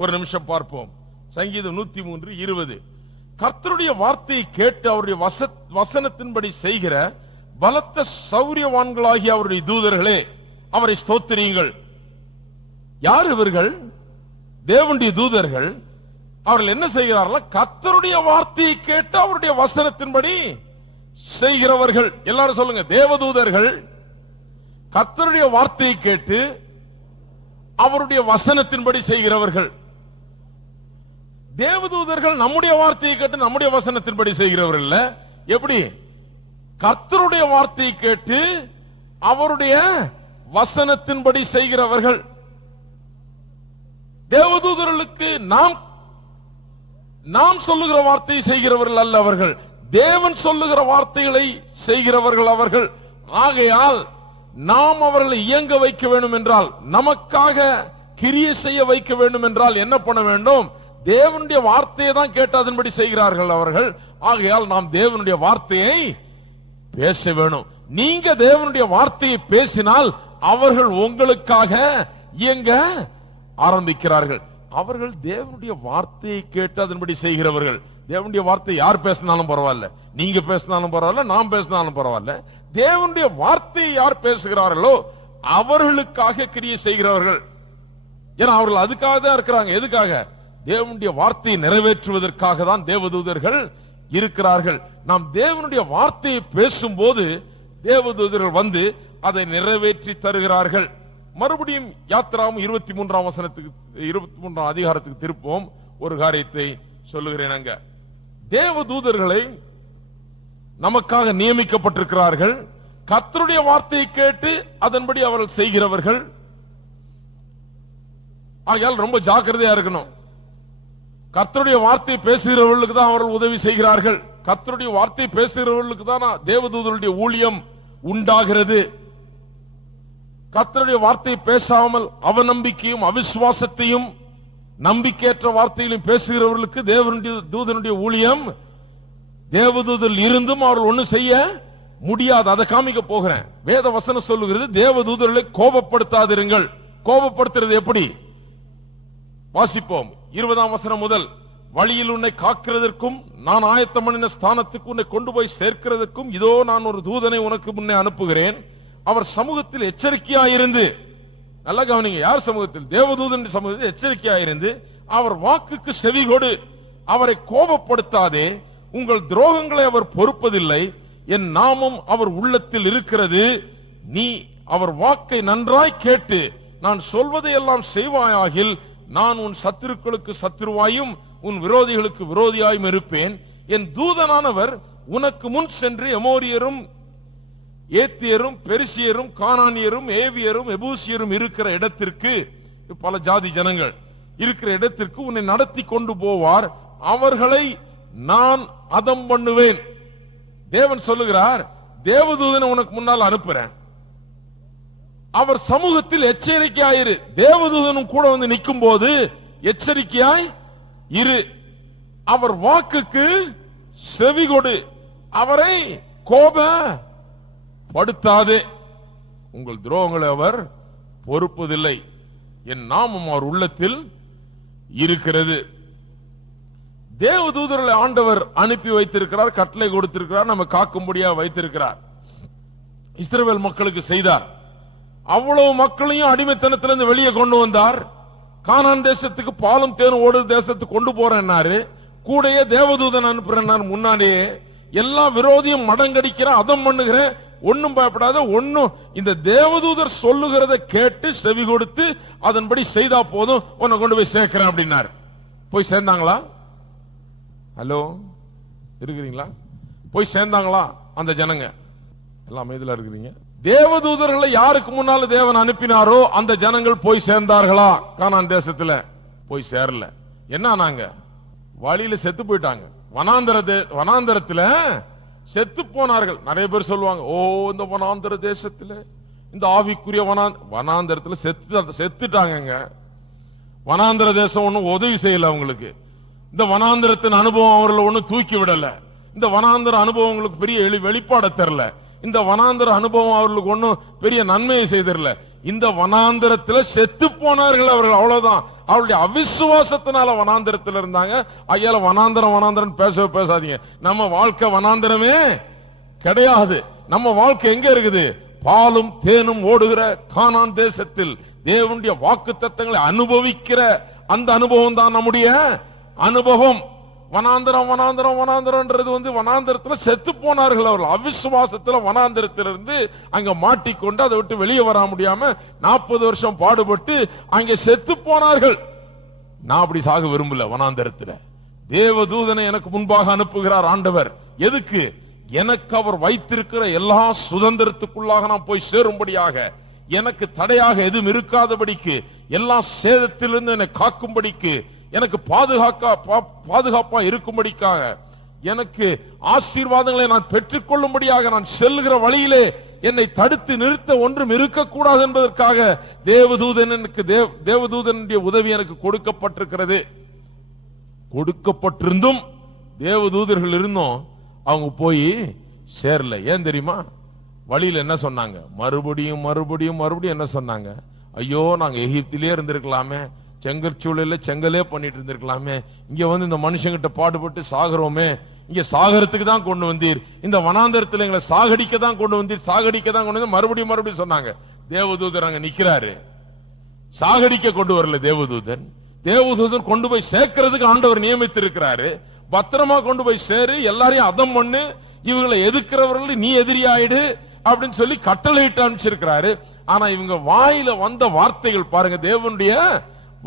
ஒரு நிமிஷம் பார்ப்போம். சங்கீதம் 103:20. கர்த்தருடைய வார்த்தையை கேட்டு அவருடைய வசனத்தின்படி செய்கிற பலத்த சௌரியவான்களாகிய அவருடைய தூதர்களே, அவரை ஸ்தோத்திரியுங்கள். யார் இவர்கள்? தேவனுடைய தூதர்கள். அவர்கள் என்ன செய்கிறார்கள்? கர்த்தருடைய வார்த்தையை கேட்டு அவருடைய வசனத்தின்படி செய்கிறவர்கள். எல்லாரும் சொல்லுங்க, தேவதூதர்கள் கர்த்தருடைய வார்த்தையை கேட்டு அவருடைய வசனத்தின்படி செய்கிறவர்கள். தேவதூதர்கள் நம்முடைய வார்த்தையை கேட்டு நம்முடைய வசனத்தின்படி செய்கிறவர்கள் இல்ல. எப்படி? கர்த்தருடைய வார்த்தையை கேட்டு அவருடைய வசனத்தின்படி செய்கிறவர்கள். தேவதூதர்களுக்கு நாம் சொல்லுகிற வார்த்தையை செய்கிறவர்கள் அல்ல அவர்கள், தேவன் சொல்லுகிற வார்த்தைகளை செய்கிறவர்கள் அவர்கள். ஆகையால் நாம் அவர்களை இயங்க வைக்க வேண்டும் என்றால், நமக்காக கிரியை செய்ய வைக்க வேண்டும் என்றால் என்ன பண்ண வேண்டும்? தேவனுடைய வார்த்தையை தான் கேட்டு அதன்படி செய்கிறார்கள் அவர்கள். ஆகையால் நாம் தேவனுடைய வார்த்தையை பேச வேணும். நீங்க தேவனுடைய வார்த்தையை பேசினால் அவர்கள் உங்களுக்காக இயங்க ஆரம்பிக்கிறார்கள். அவர்கள் தேவனுடைய வார்த்தையை கேட்டு அதன்படி செய்கிறவர்கள். தேவனுடைய வார்த்தை யார் பேசினாலும் பரவாயில்ல, நீங்க பேசினாலும் பரவாயில்ல, நாம் பேசினாலும் பரவாயில்ல, தேவனுடைய வார்த்தையை யார் பேசுகிறார்களோ அவர்களுக்காக கிரியை செய்கிறவர்கள். ஏன்னா அவர்கள் அதுக்காக தான் இருக்கிறாங்க. எதுக்காக? தேவனுடைய வார்த்தையை நிறைவேற்றுவதற்காக தான் தேவதூதர்கள் இருக்கிறார்கள். நாம் தேவனுடைய வார்த்தையை பேசும்போது தேவதூதர்கள் வந்து அதை நிறைவேற்றி தருகிறார்கள். மறுபடியும் யாத்திராவும் 23ஆம் வசனத்துக்கு 23ஆம் அதிகாரத்துக்கு திருப்போம். ஒரு காரியத்தை சொல்லுகிறேன். அங்க தேவதூதர்களை நமக்காக நியமிக்கப்பட்டிருக்கிறார்கள். கர்த்தருடைய வார்த்தையை கேட்டு அதன்படி அவர்கள் செய்கிறவர்கள். ஆகையால் ரொம்ப ஜாக்கிரதையா இருக்கணும். கர்த்தருடைய வார்த்தையை பேசுகிறவர்களுக்கு தான் அவர்கள் உதவி செய்கிறார்கள். கர்த்தருடைய வார்த்தையை பேசுகிறவர்களுக்கு தான் தேவதூதருடைய ஊழியம் உண்டாகிறது. கர்த்தருடைய வார்த்தையை பேசாமல் அவநம்பிக்கையும் அவிசுவாசத்தையும் நம்பிக்கையற்ற வார்த்தையிலும் பேசுகிறவர்களுக்கு தேவனுடைய தூதனுடைய ஊழியம், தேவதூதர் இருந்தும் அவர்கள் ஒன்னும் செய்ய முடியாது. அதை காமிக்க போகிறேன். வேத வசனம் சொல்லுகிறது, தேவதூதர்களை கோபப்படுத்தாதிருங்கள். கோபப்படுத்துறது எப்படி? வாசிப்போம். 20ஆம் வசனம் முதல். வழியில் உன்னை காக்கிறதற்கும் நான் ஆயத்தம் பண்ணின ஸ்தானத்துக்கு உன்னை கொண்டு போய் சேர்க்கிறதற்கும் இதோ நான் ஒரு தூதனை உனக்கு முன்னே அனுப்புகிறேன். அவர் சமூகத்தில் எச்சரிக்கையாயிருந்து, நல்லா கவனிங்க, யார் சமூகத்தில்? தேவதூதன் சமூகத்தில் எச்சரிக்கையாயிருந்து அவர் வாக்குக்கு செவி கொடு. அவரை கோபப்படுத்தாதே. உங்கள் துரோகங்களை அவர் பொறுப்பதில்லை. என் நாமம் அவர் உள்ளத்தில் இருக்கிறது. நீ அவர் வாக்கை நன்றாய் கேட்டு நான் சொல்வதை எல்லாம் செய்வாயாகில் நான் உன் சத்துருக்களுக்கு சத்துருவாயும் உன் விரோதிகளுக்கு விரோதியாயும் இருப்பேன். என் தூதனானவர் உனக்கு முன் சென்று எமோரியரும் ஏத்தியரும் பெரிசியரும் கானானியரும் ஏவியரும் எபூசியரும் இருக்கிற இடத்திற்கு, பல ஜாதி ஜனங்கள் இருக்கிற இடத்திற்கு உன்னை நடத்தி கொண்டு போவார். அவர்களை நான் அதம் பண்ணுவேன். தேவன் சொல்லுகிறார், தேவதூதனை உனக்கு முன்னால் அனுப்புறேன். அவர் சமூகத்தில் எச்சரிக்கையாயிரு. தேவதூதனும் கூட வந்து நிற்கும் போது எச்சரிக்கையாய் இரு. அவர் வாக்குக்கு செவி கொடு. அவரை கோபப்படுத்தாதே. உங்கள் துரோகங்களை அவர் பொறுப்பதில்லை. என் நாமம் அவர் உள்ளத்தில் இருக்கிறது. தேவதூதர்களை ஆண்டவர் அனுப்பி வைத்திருக்கிறார், கட்டளை கொடுத்திருக்கிறார், நம்ம காக்கும்படியா வைத்திருக்கிறார். இஸ்ரவேல் மக்களுக்கு செய்தார். அவ்வளவு மக்களையும் அடிமைத்தனத்திலிருந்து வெளியே கொண்டு வந்தார். கானான் தேசத்துக்கு பாலும் தேனும் ஓடு தேசத்துக்கு கொண்டு போறேன்னாரு. கூடயே தேவதூதன் அனுப்புறேன்னாரு. முன்னாடியே எல்லா விரோதியும் மடங்கடிக்கிற, அதம் பண்ணுகிற, ஒன்னும் பயப்படாத, ஒன்னும் இந்த தேவதூதர் சொல்லுகிறத கேட்டு செவி கொடுத்து அதன்படி செய்தா போதும், உன்னை கொண்டு போய் சேர்க்கிறேன் அப்படின்னாரு. போய் சேர்ந்தாங்களா? ஹலோ, இருக்கிறீங்களா? போய் சேர்ந்தாங்களா அந்த ஜனங்க? எல்லாம் அமைதியா இருக்கிறீங்க. தேவதூதர்களை யாருக்கு முன்னால தேவன் அனுப்பினாரோ அந்த ஜனங்கள் போய் சேர்ந்தார்களா? கானான் தேசத்துல போய் சேரல. என்ன நாங்க வழியில செத்து போயிட்டாங்க. வனாந்தரத்துல செத்து போனார்கள். நிறைய பேர் சொல்லுவாங்க, ஓ இந்த வனாந்தர தேசத்துல, இந்த ஆவிக்குரிய வனாந்தரத்துல செத்துட்டாங்க. வனாந்தர தேசம் ஒன்னும் உதவி செய்யல அவங்களுக்கு. இந்த வனாந்தரத்தின் அனுபவம் அவர்களை ஒன்னும் தூக்கி விடல. இந்த வனாந்தர அனுபவம் உங்களுக்கு பெரிய வெளிப்பாட தெரியல. இந்த வனாந்தர அனுபவம் அவர்களுக்கு ஒன்னும் பெரிய நன்மையை செய்திரல. இந்த வனாந்தரத்தில் செத்து போனார்கள் அவர்கள், அவ்வளவுதான். அவருடைய அவிசுவாசத்தினால வனாந்தரத்தில் இருந்தாங்க. ஐயால வனாந்தரம் பேசாதீங்க. நம்ம வாழ்க்கை வனாந்தரமே கிடையாது. நம்ம வாழ்க்கை எங்க இருக்குது? பாலும் தேனும் ஓடுகிற கானான் தேசத்தில் தேவனுடைய வாக்குத்தத்தங்களை அனுபவிக்கிற அந்த அனுபவம் தான் நம்முடைய அனுபவம். வனாந்தரம் வனாந்தரம் வனாந்தரம்ன்றது வனாந்தரத்துல செத்து போனார்கள். அவர்கள் அவிசுவாசத்துல வனாந்தரத்திலிருந்து அங்க மாட்டிக்கொண்டு அதை விட்டு வெளியே வர முடியாம 40 வருஷம் பாடுபட்டு அங்கே செத்து போனார்கள். நான் அப்படி சாக விரும்பல. வனாந்தரத்துல தேவதூதனை எனக்கு முன்பாக அனுப்புகிறார் ஆண்டவர். எதுக்கு? எனக்கு அவர் வைத்திருக்கிற எல்லா சுதந்திரத்துக்குள்ளாக நான் போய் சேரும்படியாக, எனக்கு தடையாக எதுவும் இருக்காதபடிக்கு, எல்லா சேதத்திலிருந்து என்னை காக்கும்படிக்கு, எனக்கு பாதுகாப்பா இருக்கும்படிக்காக, எனக்கு ஆசீர்வாதங்களை நான் பெற்றுக் கொள்ளும்படியாக, நான் செல்லுகிற வழியிலே என்னை தடுத்து நிறுத்த ஒன்றும் இருக்கக்கூடாது என்பதற்காக தேவதூதனுடைய உதவி எனக்கு கொடுக்கப்பட்டிருக்கிறது. கொடுக்கப்பட்டிருந்தும் தேவதூதர்கள் இருந்தும் அவங்க போய் சேரல. ஏன் தெரியுமா? வழியில் என்ன சொன்னாங்க? மறுபடியும் மறுபடியும் மறுபடியும் என்ன சொன்னாங்க? ஐயோ, நாங்க எகிப்திலே இருந்திருக்கலாமே, செங்கற்சூழல செங்கலே பண்ணிட்டு இருந்திருக்கலாமே, இங்க இந்த மனுஷங்கிட்ட பாடுபட்டு சாகிறோமே, இங்க சாகரத்துக்கு தான் கொண்டு வந்தீர், இந்த வனாந்தரத்தில் எங்களை சாகடிக்க தான் கொண்டு வந்தீர், சாகடிக்க தான் கொண்டு வந்து மறுபடியும் மறுபடியும் சொன்னாங்க. தேவதூதர் அங்க நிக்கிறாரு. சாகடிக்க கொண்டு வரல தேவதூதன். தேவதூதன் கொண்டு போய் சேர்க்கிறதுக்கு ஆண்டவர் நியமித்திருக்கிறாரு. பத்திரமா கொண்டு போய் சேரு, எல்லாரையும் அதம் பண்ணு, இவங்களை எதிர்க்கிறவர்கள் நீ எதிரியாயிடு அப்படின்னு சொல்லி கட்டளையிட்டு அனுப்பிச்சிருக்கிறாரு. ஆனா இவங்க வாயில வந்த வார்த்தைகள் பாருங்க, தேவனுடைய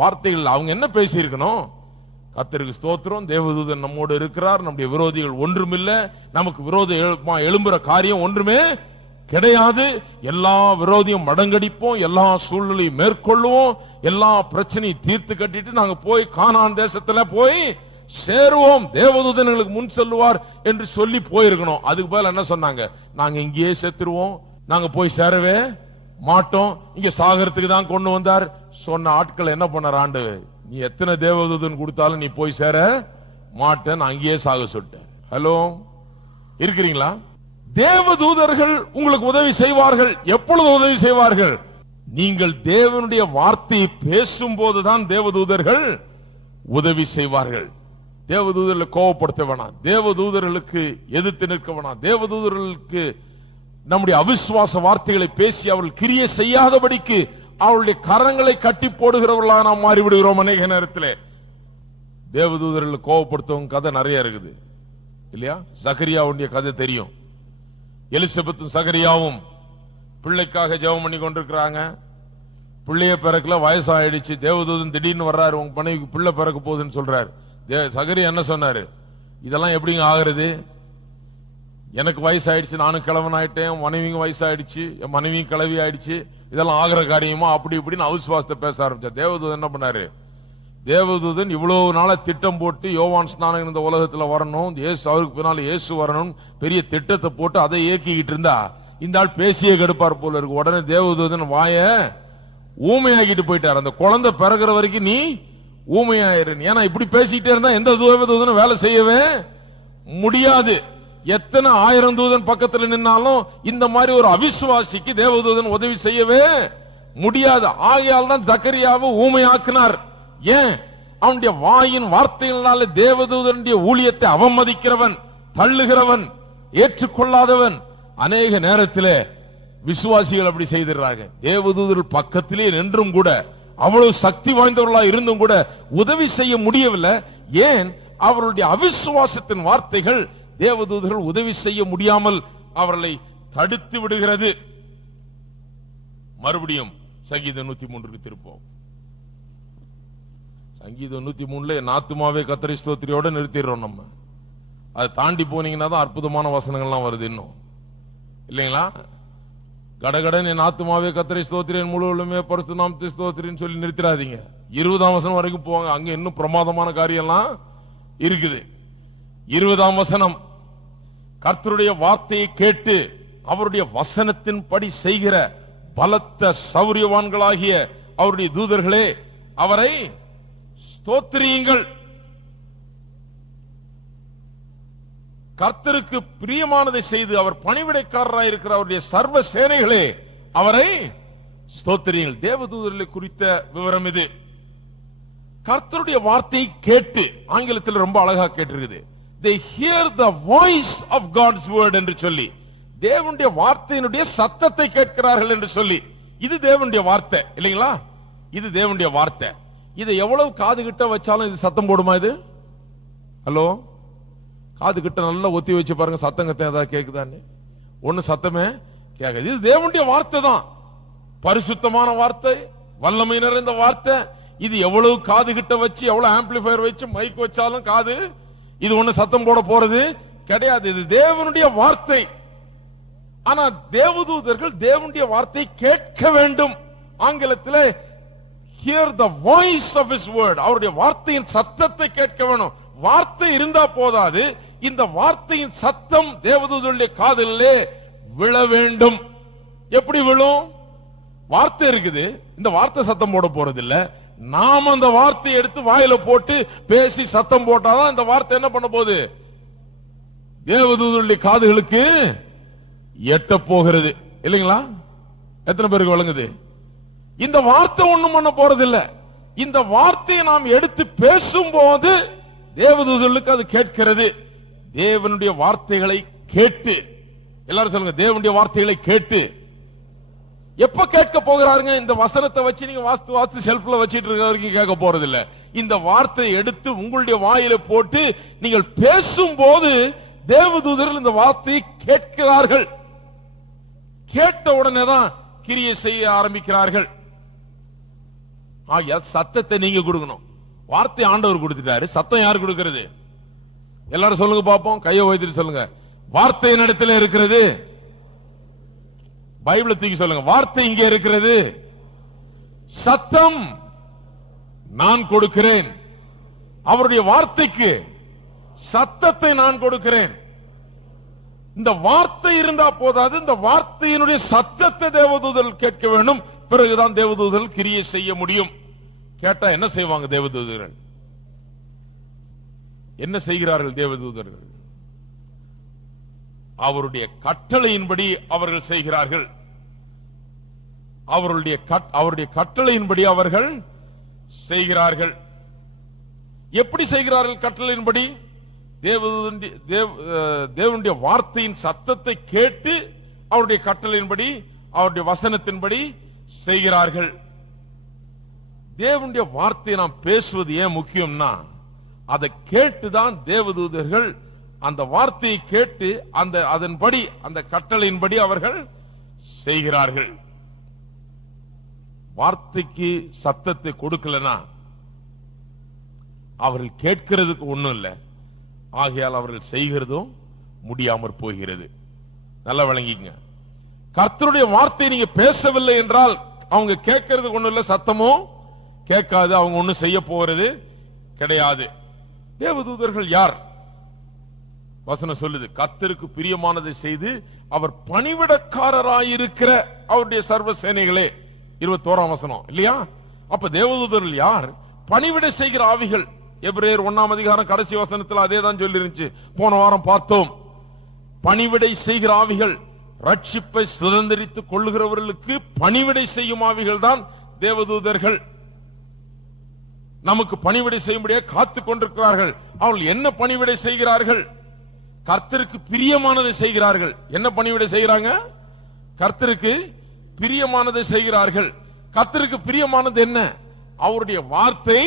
வார்த்தைகள். அவங்க என்ன பேசி இருக்கணும்? கர்த்தருக்கு ஸ்தோத்திரம், தேவதூதன் நம்மோடு இருக்கிறார், நம்முடைய விரோதிகள் ஒன்றுமில்ல, நமக்கு விரோதம் எழும்புற காரியம் ஒன்றுமே கிடையாது, எல்லா விரோதியும் மடங்கடிப்போம், எல்லா சூழ்நிலையும் மேற்கொள்ளுவோம், எல்லா பிரச்சனையும் தீர்த்து கட்டிட்டு நாங்க போய் கானான் தேசத்துல போய் சேருவோம், தேவதூதனுக்கு முன் செல்லுவார் என்று சொல்லி போயிருக்கணும். அதுக்கு பதில் என்ன சொன்னாங்க? நாங்க இங்கேயே செத்துருவோம், நாங்க போய் சேரவே மாட்டோம், இங்க சாகரத்துக்கு தான் கொண்டு வந்தார் சொன்ன ஆட்கள் என்ன பண்ணார் ஆண்டவர்? நீ எத்தனை தேவதூதன் கொடுத்தாலும் நீ போய் சேர மாட்டேன், அங்கேயே சாக சொல்லிட்டேன். ஹலோ, இருக்கிறீங்களா? தேவதூதர்கள் உங்களுக்கு உதவி செய்வார்கள். எப்பொழுது உதவி செய்வார்கள்? நீங்கள் தேவனுடைய வார்த்தையை பேசும்போதுதான் தேவதூதர்கள் உதவி செய்வார்கள். தேவதூதர்களை கோபப்படுத்த வேணாம், தேவதூதர்களுக்கு எதிர்த்து நிற்க வேணாம், தேவதூதர்களுக்கு நம்முடைய அவிசுவாச வார்த்தைகளை பேசி அவர்கள் கிரியை செய்யாதபடிக்கு அவருடைய கரங்களை கட்டி போடுகிறவர்களாக நாம் மாறிவிடுகிறோம். அநேக நேரத்தில் தேவதூதர்கள் கோபப்படுத்தவங்க கதை நிறைய இருக்குது இல்லையா? சகரியாவுடைய கதை தெரியும். எலிசபெத்தும் சகரியாவும் பிள்ளைக்காக ஜெபம் பண்ணி கொண்டிருக்கிறாங்க. பிள்ளைய பிறக்கல, வயசாயிடுச்சு. தேவதூதன் திடீர்னு வர்றாரு, உங்க மனைவிக்கு பிள்ளை பிறக்க போகுதுன்னு சொல்றாரு. சகரியா என்ன சொன்னாரு? இதெல்லாம் எப்படிங்க ஆகிறது? எனக்கு வயசாயிடுச்சு, நானும் கிழவன் ஆயிட்டேன், மனைவிங்க வயசாயிடுச்சு, என் மனைவியும் கிளவி ஆயிடுச்சு, இதெல்லாம் ஆகிற காரியமா? அப்படி இப்படின்னு அவிசுவாசத்தை பேச ஆரம்பிச்சார். தேவதூதன் என்ன பண்ணாரு? தேவதூதன் இவ்வளவு நாள திட்டம் போட்டு யோவான் ஸ்நானகன் இந்த உலகத்துல வரணும், அவருக்கு பின்னால இயேசு வரணும், பெரிய திட்டத்தை போட்டு அதை இயக்கிக்கிட்டு இருந்தா இந்த ஆள் பேசியே கெடுப்பார் போல இருக்கு. உடனே தேவதூதன் வாய ஊமையாக்கிட்டு போயிட்டார். அந்த குழந்தை பிறகுற வரைக்கும் நீ ஊமையாயிரு. ஏன்னா இப்படி பேசிக்கிட்டே இருந்தா எந்த தேவதூதனும் வேலை செய்யவே முடியாது. எத்தனை 1000 தூதன் பக்கத்துல நின்னாலும் இந்த மாதிரி ஒரு அவிசுவாசிக்கு தேவதூதன் உதவி செய்யவே முடியாது. ஆகையால் தான் சக்கரியாவை ஊமையாக்கினார். ஏன்? அவனுடைய வாயின் வார்த்தைகளால தேவதூதனுடைய ஊழியத்தை அவமதிக்கிறவன், தள்ளுகிறவன், ஏற்றுக்கொள்ளாதவன் அநேக நேரத்தில் விசுவாசிகள் அப்படி செய்திருக்கிறார்கள். தேவதூதர்கள் பக்கத்திலே நின்றும் கூட, அவ்வளவு சக்தி வாய்ந்தவர்களாக இருந்தும் கூட உதவி செய்ய முடியவில்லை. ஏன்? அவருடைய அவிசுவாசத்தின் வார்த்தைகள் தேவதூதர்கள் உதவி செய்ய முடியாமல் அவர்களை தடுத்து விடுகிறது. மறுபடியும் சங்கீதம் 103க்கு திருப்போம். சங்கீதம் 103ல என் ஆத்துமாவே கர்த்தரை ஸ்தோத்திரியோட நிறுத்திடுறோம். நம்ம அதை தாண்டி போனீங்கன்னா தான் அற்புதமான வசனங்கள்லாம் வருது. இன்னும் இல்லைங்களா? கடகடன் என் ஆத்துமாவே கர்த்தரை ஸ்தோத்திரேன், முழு உள்ளமே பரிசுத்த நாமத்தை ஸ்தோத்திரேன்னு சொல்லி நிறுத்திடாதீங்க. 20ஆம் வசனம் வரைக்கும் போவாங்க. அங்க இன்னும் பிரமாதமான காரியம்லாம் இருக்குது. 20ஆம் வசனம், கர்த்தருடைய வார்த்தையை கேட்டு அவருடைய வசனத்தின் படி செய்கிற பலத்த சௌரியவான்களாகிய அவருடைய தூதர்களே, அவரை ஸ்தோத்திரியுங்கள். கர்த்தருக்கு பிரியமானதை செய்து அவர் பணிவிடைக்காரராக இருக்கிற அவருடைய சர்வ சேனைகளே, அவரை ஸ்தோத்திரியுங்கள். தேவதூதர்களை குறித்த விவரம் இது. கர்த்தருடைய வார்த்தையை கேட்டு, ஆங்கிலத்தில் ரொம்ப அழகா கேட்டிருக்குது, they hear the voice of God's word என்று சொல்லி, தேவனுடைய வார்த்தையினுடைய சத்தத்தை கேட்கிறார்கள் என்று சொல்லி. இது தேவனுடைய வார்த்தை இல்லைங்களா? இது தேவனுடைய வார்த்தை. இதை எவ்வளவு காது கிட்ட வச்சாலும் இது சத்தம் போடுமா? இது ஹலோ, காது கிட்ட நல்லா ஒத்தி வச்சு பாருங்க, சத்தம் கத்த ஏதாவது கேக்குதான்னு. ஒண்ணு சத்தமே கேட்காது. இது தேவனுடைய வார்த்தை தான், பரிசுத்தமான வார்த்தை, வல்லமை நிறைந்த வார்த்தை. இது எவ்வளவு காது கிட்ட வச்சு, எவ்வளவு ஆம்பிளிஃபயர் வச்சு, மைக் வச்சாலும் காது இது ஒண்ணு சத்தம் போட போறது கிடையாது. இது தேவனுடைய வார்த்தை. ஆனா தேவதூதர்கள் தேவனுடைய வார்த்தை கேட்க வேண்டும். ஆங்கிலத்தில் hear the voice of his word, அவருடைய வார்த்தையின் சத்தத்தை கேட்க வேணும். வார்த்தை இருந்தா போதாது, இந்த வார்த்தையின் சத்தம் தேவதூதருடைய காதிலே விழ வேண்டும். எப்படி விழும்? வார்த்தை இருக்குது, இந்த வார்த்தை சத்தம் போட போறது இல்ல. நாம அந்த வார்த்தையை எடுத்து வாயில போட்டு பேசி சத்தம் போட்டாதான் இந்த வார்த்தை என்ன பண்ண போகுது? தேவதூதருடைய காதுகளுக்கு எட்ட போகிறது. இல்லைங்களா? எத்தனை பேருக்கு வழங்குது? இந்த வார்த்தை ஒண்ணும் பண்ண போறதில்ல. இந்த வார்த்தையை நாம் எடுத்து பேசும்போது தேவதூதர்களுக்கு அது கேட்கிறது. தேவனுடைய வார்த்தைகளை கேட்டு, எல்லாரும் சொல்லுங்க, தேவனுடைய வார்த்தைகளை கேட்டு. எப்ப கேட்க போகிறாருங்க? இந்த வசனத்தை வச்சு நீங்க வாஸ்து வாஸ்து ஷெல்ஃப்ல வச்சிட்டு இருக்க வரைக்கும் கேட்க போறது இல்ல. இந்த வார்த்தையை எடுத்து உங்களுடைய வாயில போட்டு நீங்கள் பேசும்போது தேவதூதர்கள் இந்த வார்த்தையை கேட்கிறார்கள். கேட்ட உடனே தான் கிரியை செய்ய ஆரம்பிக்கிறார்கள். சத்தத்தை நீங்க கொடுக்கணும். வார்த்தை ஆண்டவர் கொடுத்துட்டாரு, சத்தம் யார் கொடுக்கிறது? எல்லாரும் சொல்லுங்க பாப்போம், கையை வைத்துட்டு சொல்லுங்க. வார்த்தை இடத்துல இருக்கிறது. பைபிளை தூக்கி சொல்லுங்க, வார்த்தை இங்கே இருக்கிறது. சத்தம் நான் கொடுக்கிறேன். அவருடைய வார்த்தைக்கு சத்தத்தை நான் கொடுக்கிறேன். இந்த வார்த்தை இருந்தா போதாது, இந்த வார்த்தையினுடைய சத்தத்தை தேவதூதர்கள் கேட்க வேண்டும். பிறகுதான் தேவதூதர்கள் கிரியை செய்ய முடியும். கேட்டா என்ன செய்வாங்க தேவதூதர்கள்? என்ன செய்கிறார்கள் தேவதூதர்கள்? அவருடைய கட்டளையின்படி அவர்கள் செய்கிறார்கள். அவருடைய கட்டளையின்படி அவர்கள் செய்கிறார்கள். எப்படி செய்கிறார்கள்? கட்டளையின்படி தேவனுடைய வார்த்தையின் சத்தத்தை கேட்டு அவருடைய கட்டளையின்படி, அவருடைய வசனத்தின்படி செய்கிறார்கள். தேவனுடைய வார்த்தையை நாம் பேசுவது ஏன் முக்கியம்னா, அதை கேட்டுதான் தேவதூதர்கள் அந்த வார்த்தையை கேட்டு அதன்படி, அந்த கட்டளையின்படி அவர்கள் செய்கிறார்கள். வார்த்தைக்கு சத்தத்தை கொடுக்கலனா அவர்கள் கேட்கிறதுக்கு ஒண்ணும் இல்லை. ஆகையால் அவர்கள் செய்கிறதும் முடியாமற் போகிறது. நல்லா விளங்கிங்க. கர்த்தருடைய வார்த்தை நீங்க பேசவில்லை என்றால் அவங்க கேட்கறதுக்கு ஒண்ணும் இல்லை, சத்தமும் கேட்காது, அவங்க ஒண்ணும் செய்ய போறது கிடையாது. தேவதூதர்கள் யார்? வசனம் சொல்லுது, கர்த்தருக்கு பிரியமானதை செய்து அவர் பணிவிடக்காரராயிருக்கிற அவருடைய சர்வ சேனைகளே. 21ஆம் வசனம் இல்லையா? அப்ப தேவதூதர்கள் யார்? பணிவிடை செய்கிற ஆவிகள். எபிரேயர் 1ஆம் அதிகாரம் கடைசி வசனத்தில் அதே தான் சொல்லி இருந்துச்சு, போன வாரம் பார்த்தோம். பணிவிடை செய்கிற ஆவிகள், ரட்சிப்பை சுதந்திரித்துக் கொள்ளுகிறவர்களுக்கு பணிவிடை செய்யும் ஆவிகள் தான் தேவதூதர்கள். நமக்கு பணிவிடை செய்யும்படியாக காத்துக் கொண்டிருக்கிறார்கள். அவர்கள் என்ன பணிவிடை செய்கிறார்கள்? கர்த்தருக்கு பிரியமானதை செய்கிறார்கள். என்ன பணிவிடை செய்கிறாங்க? கர்த்தருக்கு பிரியமானதை செய்கிறார்கள். கர்த்தருக்கு பிரியமானது என்ன? அவருடைய வார்த்தை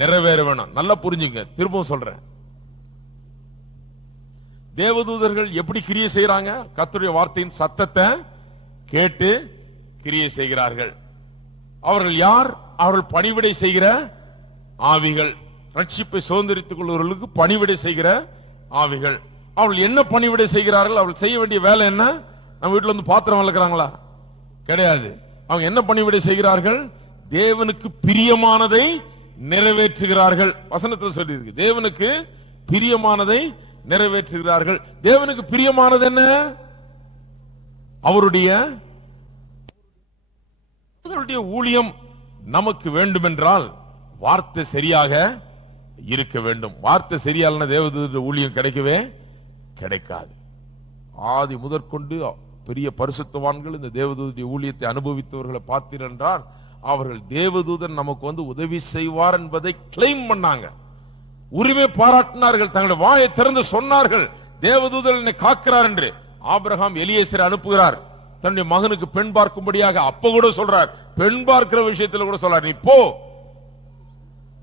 நிறைவேற வேணும். நல்லா புரிஞ்சுங்க, திரும்பவும் சொல்றேன். தேவதூதர்கள் எப்படி கிரியை செய்யறாங்க? கர்த்தருடைய வார்த்தையின் சத்தத்தை கேட்டு கிரியை செய்கிறார்கள். அவர்கள் யார்? அவர்கள் பணிவிடை செய்கிற ஆவிகள். ரட்சிப்பை சுதந்திரித்துக் கொள்வர்களுக்கு பணிவிடை செய்கிற ஆவிகள். அவர்கள் என்ன பணிவிடை செய்கிறார்கள்? அவர்கள் செய்ய வேண்டிய வேலை என்ன? நம்ம வீட்டுல வந்து பாத்திரம் வளர்க்கிறாங்களா? கிடையாது. அவங்க என்ன பணிவிடை செய்கிறார்கள்? தேவனுக்கு பிரியமானதை நிறைவேற்றுகிறார்கள். வசனத்தில் சொல்லி இருக்கு, தேவனுக்கு பிரியமானதை நிறைவேற்றுகிறார்கள். தேவனுக்கு பிரியமானது என்ன? அவருடைய ஊழியம் நமக்கு வேண்டுமென்றால் வார்த்தை சரியாக இருக்க வேண்டும். வார்த்தை சரியாலன தேவதூதருடைய ஊழியம் கிடைக்கவே கிடைக்காது. ஆதி முதற்கொண்டு பெரிய பரிசுத்தவான்கள் இந்த தேவதூதருடைய ஊழியத்தை அனுபவித்தவர்களை பார்த்தீர்கள் என்றால் அவர்கள் தேவதூதன் நமக்கு வந்து உதவி செய்வார் என்பதை கிளைம் பண்ணாங்க, உரிமை பாராட்டினார்கள், தங்களுடைய வாயை திறந்து சொன்னார்கள், தேவதூதன் என்னை காக்கிறார் என்று. ஆபிரகாம் எலியேசரை அனுப்புகிறார் தன்னுடைய மகனுக்கு பெண் பார்க்கும்படியாக. அப்ப கூட சொல்றார், பெண் பார்க்கிற விஷயத்தில் கூட சொல்றார், நீ போ,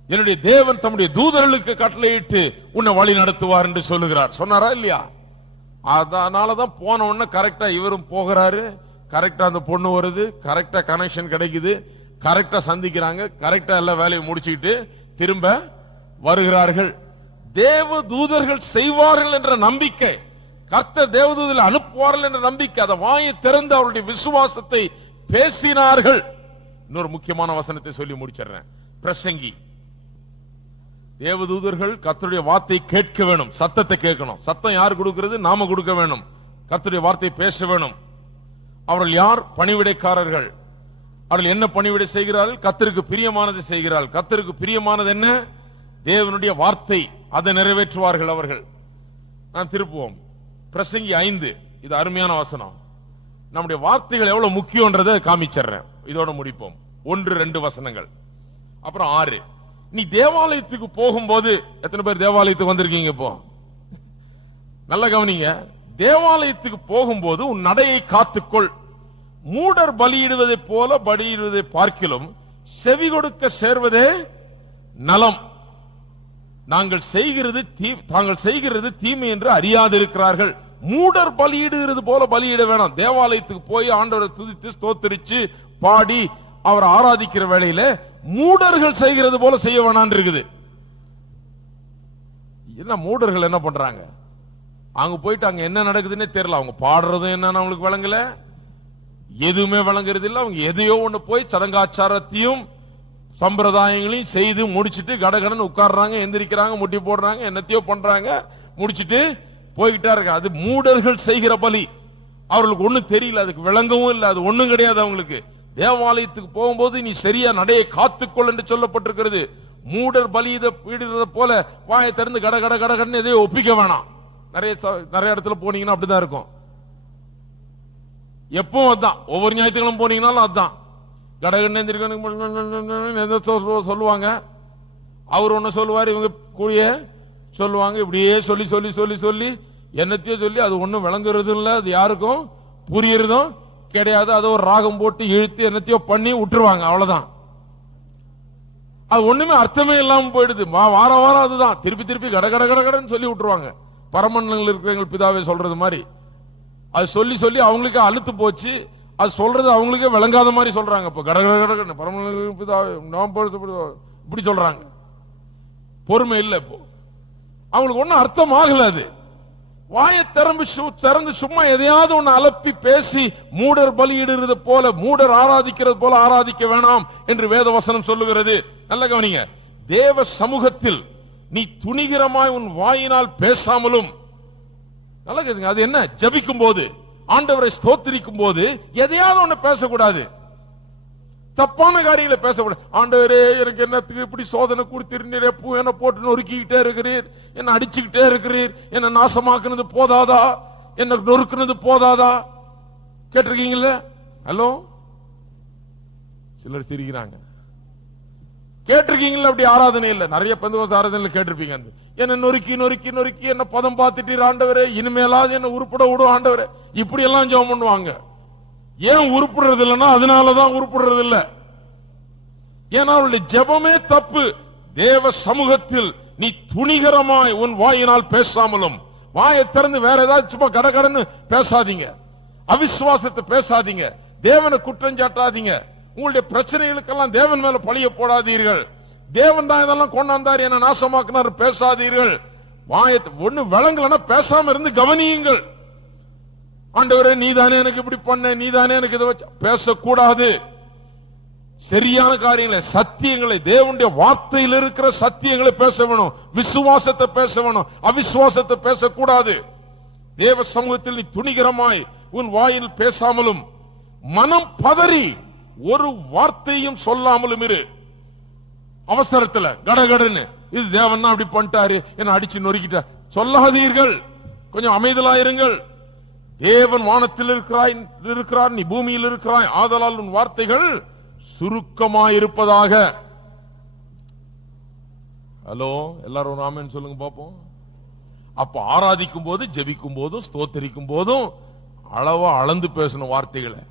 என்னுடைய தேவன் தம்முடைய தூதர்களுக்கு கட்டளையிட்டு உன்னை வழி நடத்துவார் என்று சொல்லுகிறார். சொன்னாரா இல்லையா? அதனாலதான் போன உடனே கரெக்டா இவரும் போகிறாரு, கரெக்டா அந்த பொண்ணு வருது, கரெக்டா கனெக்ஷன் கிடைக்குது, கரெக்டா சந்திக்கிறாங்க, கரெக்டா எல்லா வேலையும் முடிச்சுக்கிட்டு திரும்ப வருகிறார்கள். தேவ தூதர்கள் செய்வார்கள் என்ற நம்பிக்கை, கர்த்தர் தேவதூதர்கள் அனுப்புவார்கள் என்ற நம்பிக்கை, அதை வாயை திறந்து அவருடைய விசுவாசத்தை பேசினார்கள். இன்னொரு முக்கியமான வசனத்தை சொல்லி முடிச்சிடுறேன். பிரசங்கி, தேவதூதர்கள் கர்த்தருடைய வார்த்தை கேட்க வேணும், சத்தத்தை கேட்கணும். சத்தம் யார் கொடுக்கிறது? நாம கொடுக்க வேணும். கர்த்தருடைய வார்த்தை பேச வேணும். அவர்கள் யார்? பணிவிடைக்காரர்கள். அவர்கள் என்ன பணிவிடை செய்கிறார்கள்? கர்த்தருக்கு பிரியமானதை செய்கிறார்கள். கர்த்தருக்கு பிரியமானது என்ன? தேவனுடைய வார்த்தை, அதை நிறைவேற்றுவார்கள் அவர்கள். நான் திருப்புவோம். பிரசங்கி 5, இது அருமையான வசனம். நம்முடைய வார்த்தைகள் எவ்வளவு முக்கியம்ன்றதை காமிச்சிடுறேன், இதோட முடிப்போம். 1, 2 வசனங்கள், அப்புறம் 6. நீ தேவாலயத்துக்கு போகும்போது, எத்தனை பேர் தேவாலயத்துக்கு வந்திருக்கீங்க? இப்போ நல்ல கவனிங்க. தேவாலயத்துக்கு போகும்போது உன் நடையை காத்துக்கொள். மூடர் பலியிடுவதை போல பலியிடுவதை பார்க்கிலும் செவி கொடுக்க சேர்வதே நலம். தாங்கள் செய்கிறது தீமை என்று அறியாதிருக்கிறார்கள். மூடர் பலியிடுகிறது போல பலியிட வேணாம். தேவாலயத்துக்கு போய் ஆண்டவரை துதித்து ஸ்தோத்திரிச்சு பாடி அவர் ஆராதிக்கிற வேளையில மூடர்கள் செய்கிறது போல செய்ய வேணாம் இருக்குது. என்ன மூடர்கள் என்ன பண்றாங்க? அங்க போயிட்டு அங்க என்ன நடக்குதுன்னே தெரியல. அவங்க பாடுறதும் என்னன்னு அவங்களுக்கு விளங்கல, எதுவுமே விளங்குறது இல்ல. அவங்க எதையோ ஒண்ணு போய் சடங்காச்சாரத்தையும் சம்பிரதாயங்களையும் செய்து முடிச்சிட்டு கடகடன்னு உட்கார்றாங்க, எந்திரிக்கிறாங்க, முட்டி போடுறாங்க, என்னத்தையோ பண்றாங்க, முடிச்சிட்டு போய்கிட்டா இருக்க. அது மூடர்கள் செய்கிற பலி. அவர்களுக்கு ஒண்ணும் தெரியல, அதுக்கு விளங்கவும் இல்லை, அது ஒண்ணும் கிடையாது அவங்களுக்கு. தேவாலயத்துக்கு போகும்போது நீ சரியா நடையை காத்துக்கொள் என்று சொல்லப்பட்டிருக்கிறது. மூடர் பலியிடுறத போல வாயை திறந்து கட கட கடகடன்னு எதையோ ஒப்பிக்க வேணாம். நிறைய இடத்துல போனீங்கன்னா அப்படிதான் இருக்கும். எப்பவும் அதான், ஒவ்வொரு ஞாயிற்றுக்கிழமை போனீங்கன்னாலும் அதான். கடகன்னு சொல்லுவாங்க, அவர் ஒண்ணு சொல்லுவாரு, இவங்க கூடிய சொல்லுவாங்க. இப்படியே சொல்லி சொல்லி சொல்லி சொல்லி என்னத்தையோ சொல்லி அது ஒண்ணும் விளங்குறது இல்ல, அது யாருக்கும் புரியறதும் கிடையாது. அதை ஒரு ராகம் போட்டு இழுத்து என்னத்தையோ பண்ணி விட்டுருவாங்க, அவ்வளவுதான். அது ஒண்ணுமே அர்த்தமே இல்லாம போயிடுது. வார வாரம் அதுதான் திருப்பி திருப்பி கட கட கடன்னு சொல்லி விட்டுருவாங்க. பரமண்டலங்கள் இருக்கிற எங்கள் பிதாவே சொல்றது மாதிரி அது சொல்லி சொல்லி அவங்களுக்கே அழுத்து போச்சு. அது சொல்றது அவங்களுக்கே விளங்காத மாதிரி சொல்றாங்க. இப்ப கட கட கட பரமண்டலங்கள் பிதாவே இப்படி சொல்றாங்க. பொறுமை இல்லை இப்போ அவங்களுக்கு. ஒன்னும் அர்த்தம் ஆகல. அது வாயை திறந்து சும்மா எதையாவது ஒன்னு அலப்பி பேசி மூடர் பலியிடுறது போல, மூடர் ஆராதிக்கிறது போல ஆராதிக்க வேணாம் என்று வேதவசனம் சொல்லுகிறது. நல்ல கவனிங்க. தேவ சமூகத்தில் நீ துணிகரமாய் உன் வாயினால் பேசாமலும், நல்ல கேளுங்க, அது என்ன? ஜபிக்கும் போது, ஆண்டவரை ஸ்தோத்திரிக்கும் போது எதையாவது ஒண்ணு பேசக்கூடாது. தப்பான காரியங்களை பேசக்கூடாது. ஆண்டவரே எனக்கு என்னத்துக்கு இப்படி சோதனை கொடுத்திருந்தீர், எப்போ என்ன போட்டு நொறுக்கிக்கிட்டே இருக்கிறீர், என்ன அடிச்சுக்கிட்டே இருக்கிறீர், என்ன நாசமாக்குனது போதாதா, என்ன நொறுக்குனது போதாதா? கேட்டிருக்கீங்களா? ஹலோ, சிலர் சிரிக்கிறாங்க. கேட்டிருக்கீங்களா? அப்படி ஆராதனை இல்ல, நிறைய பெந்தகோஸ்து ஆராதனை கேட்டிருப்பீங்க. என்ன நொறுக்கி நொறுக்கி நொறுக்கி என்ன பதம் பார்த்துட்டீர் ஆண்டவரே, இனிமேலாவது என்ன உருப்பட விடும் ஆண்டவரே, இப்படி எல்லாம் ஜெபம் பண்ணுவாங்க. ஏன் உருப்படுறது இல்லைன்னா அதனாலதான் உருப்படுறது இல்ல. ஏன்னா அவருடைய ஜெபமே தப்பு. தேவ சமூகத்தில் நீ துணிகரமாய் உன் வாயினால் பேசாமலும், வாயை திறந்து வேற ஏதாவது சும்மா கடகடன்னு பேசாதீங்க, அவிசுவாசத்தை பேசாதீங்க, தேவனை குற்றம் சாட்டாதீங்க, உங்களுடைய பிரச்சனைகளுக்கெல்லாம் தேவன் மேல பழிய போடாதீர்கள். தேவன் தான் இதெல்லாம் கொண்டாந்தார், என்ன நாசமாக்கினார் பேசாதீர்கள். வாயத்தை ஒண்ணு விளங்கலன்னா பேசாம இருந்து கவனியுங்கள். ஆண்டவரே நீதானே எனக்கு இப்படி பண்ண, நீதானே எனக்கு இதை வச்ச, பேசக்கூடாது. சரியான காரியங்களை, சத்தியங்களை, தேவனுடைய வார்த்தையில் இருக்கிற சத்தியங்களை பேச வேணும், விசுவாசத்தை பேச வேணும், அவிசுவாசத்தை பேசக்கூடாது. தேவ சமூகத்தில் நீ துணிகரமாய் உன் வாயில் பேசாமலும், மனம் பதறி ஒரு வார்த்தையும் சொல்லாமலும் இரு. அவசரத்துல கடகடன்னு இது தேவன் தான் அப்படி பண்ணிட்டாரு, என்ன அடிச்சு நொறுக்கிட்ட சொல்லாதீர்கள். கொஞ்சம் அமைதலாயிருங்கள். தேவன் வானத்தில் இருக்கிறார், நீ பூமியில் இருக்கிறாய், ஆதலால் உன் வார்த்தைகள் சுருக்கமாயிருப்பதாக. ஹலோ, எல்லாரும் ஆமென் சொல்லுங்க பாப்போம். அப்ப ஆராதிக்கும் போது, ஜெபிக்கும் போதும், ஸ்தோத்தரிக்கும் போதும் அளவா அளந்து பேசணும் வார்த்தைகளை.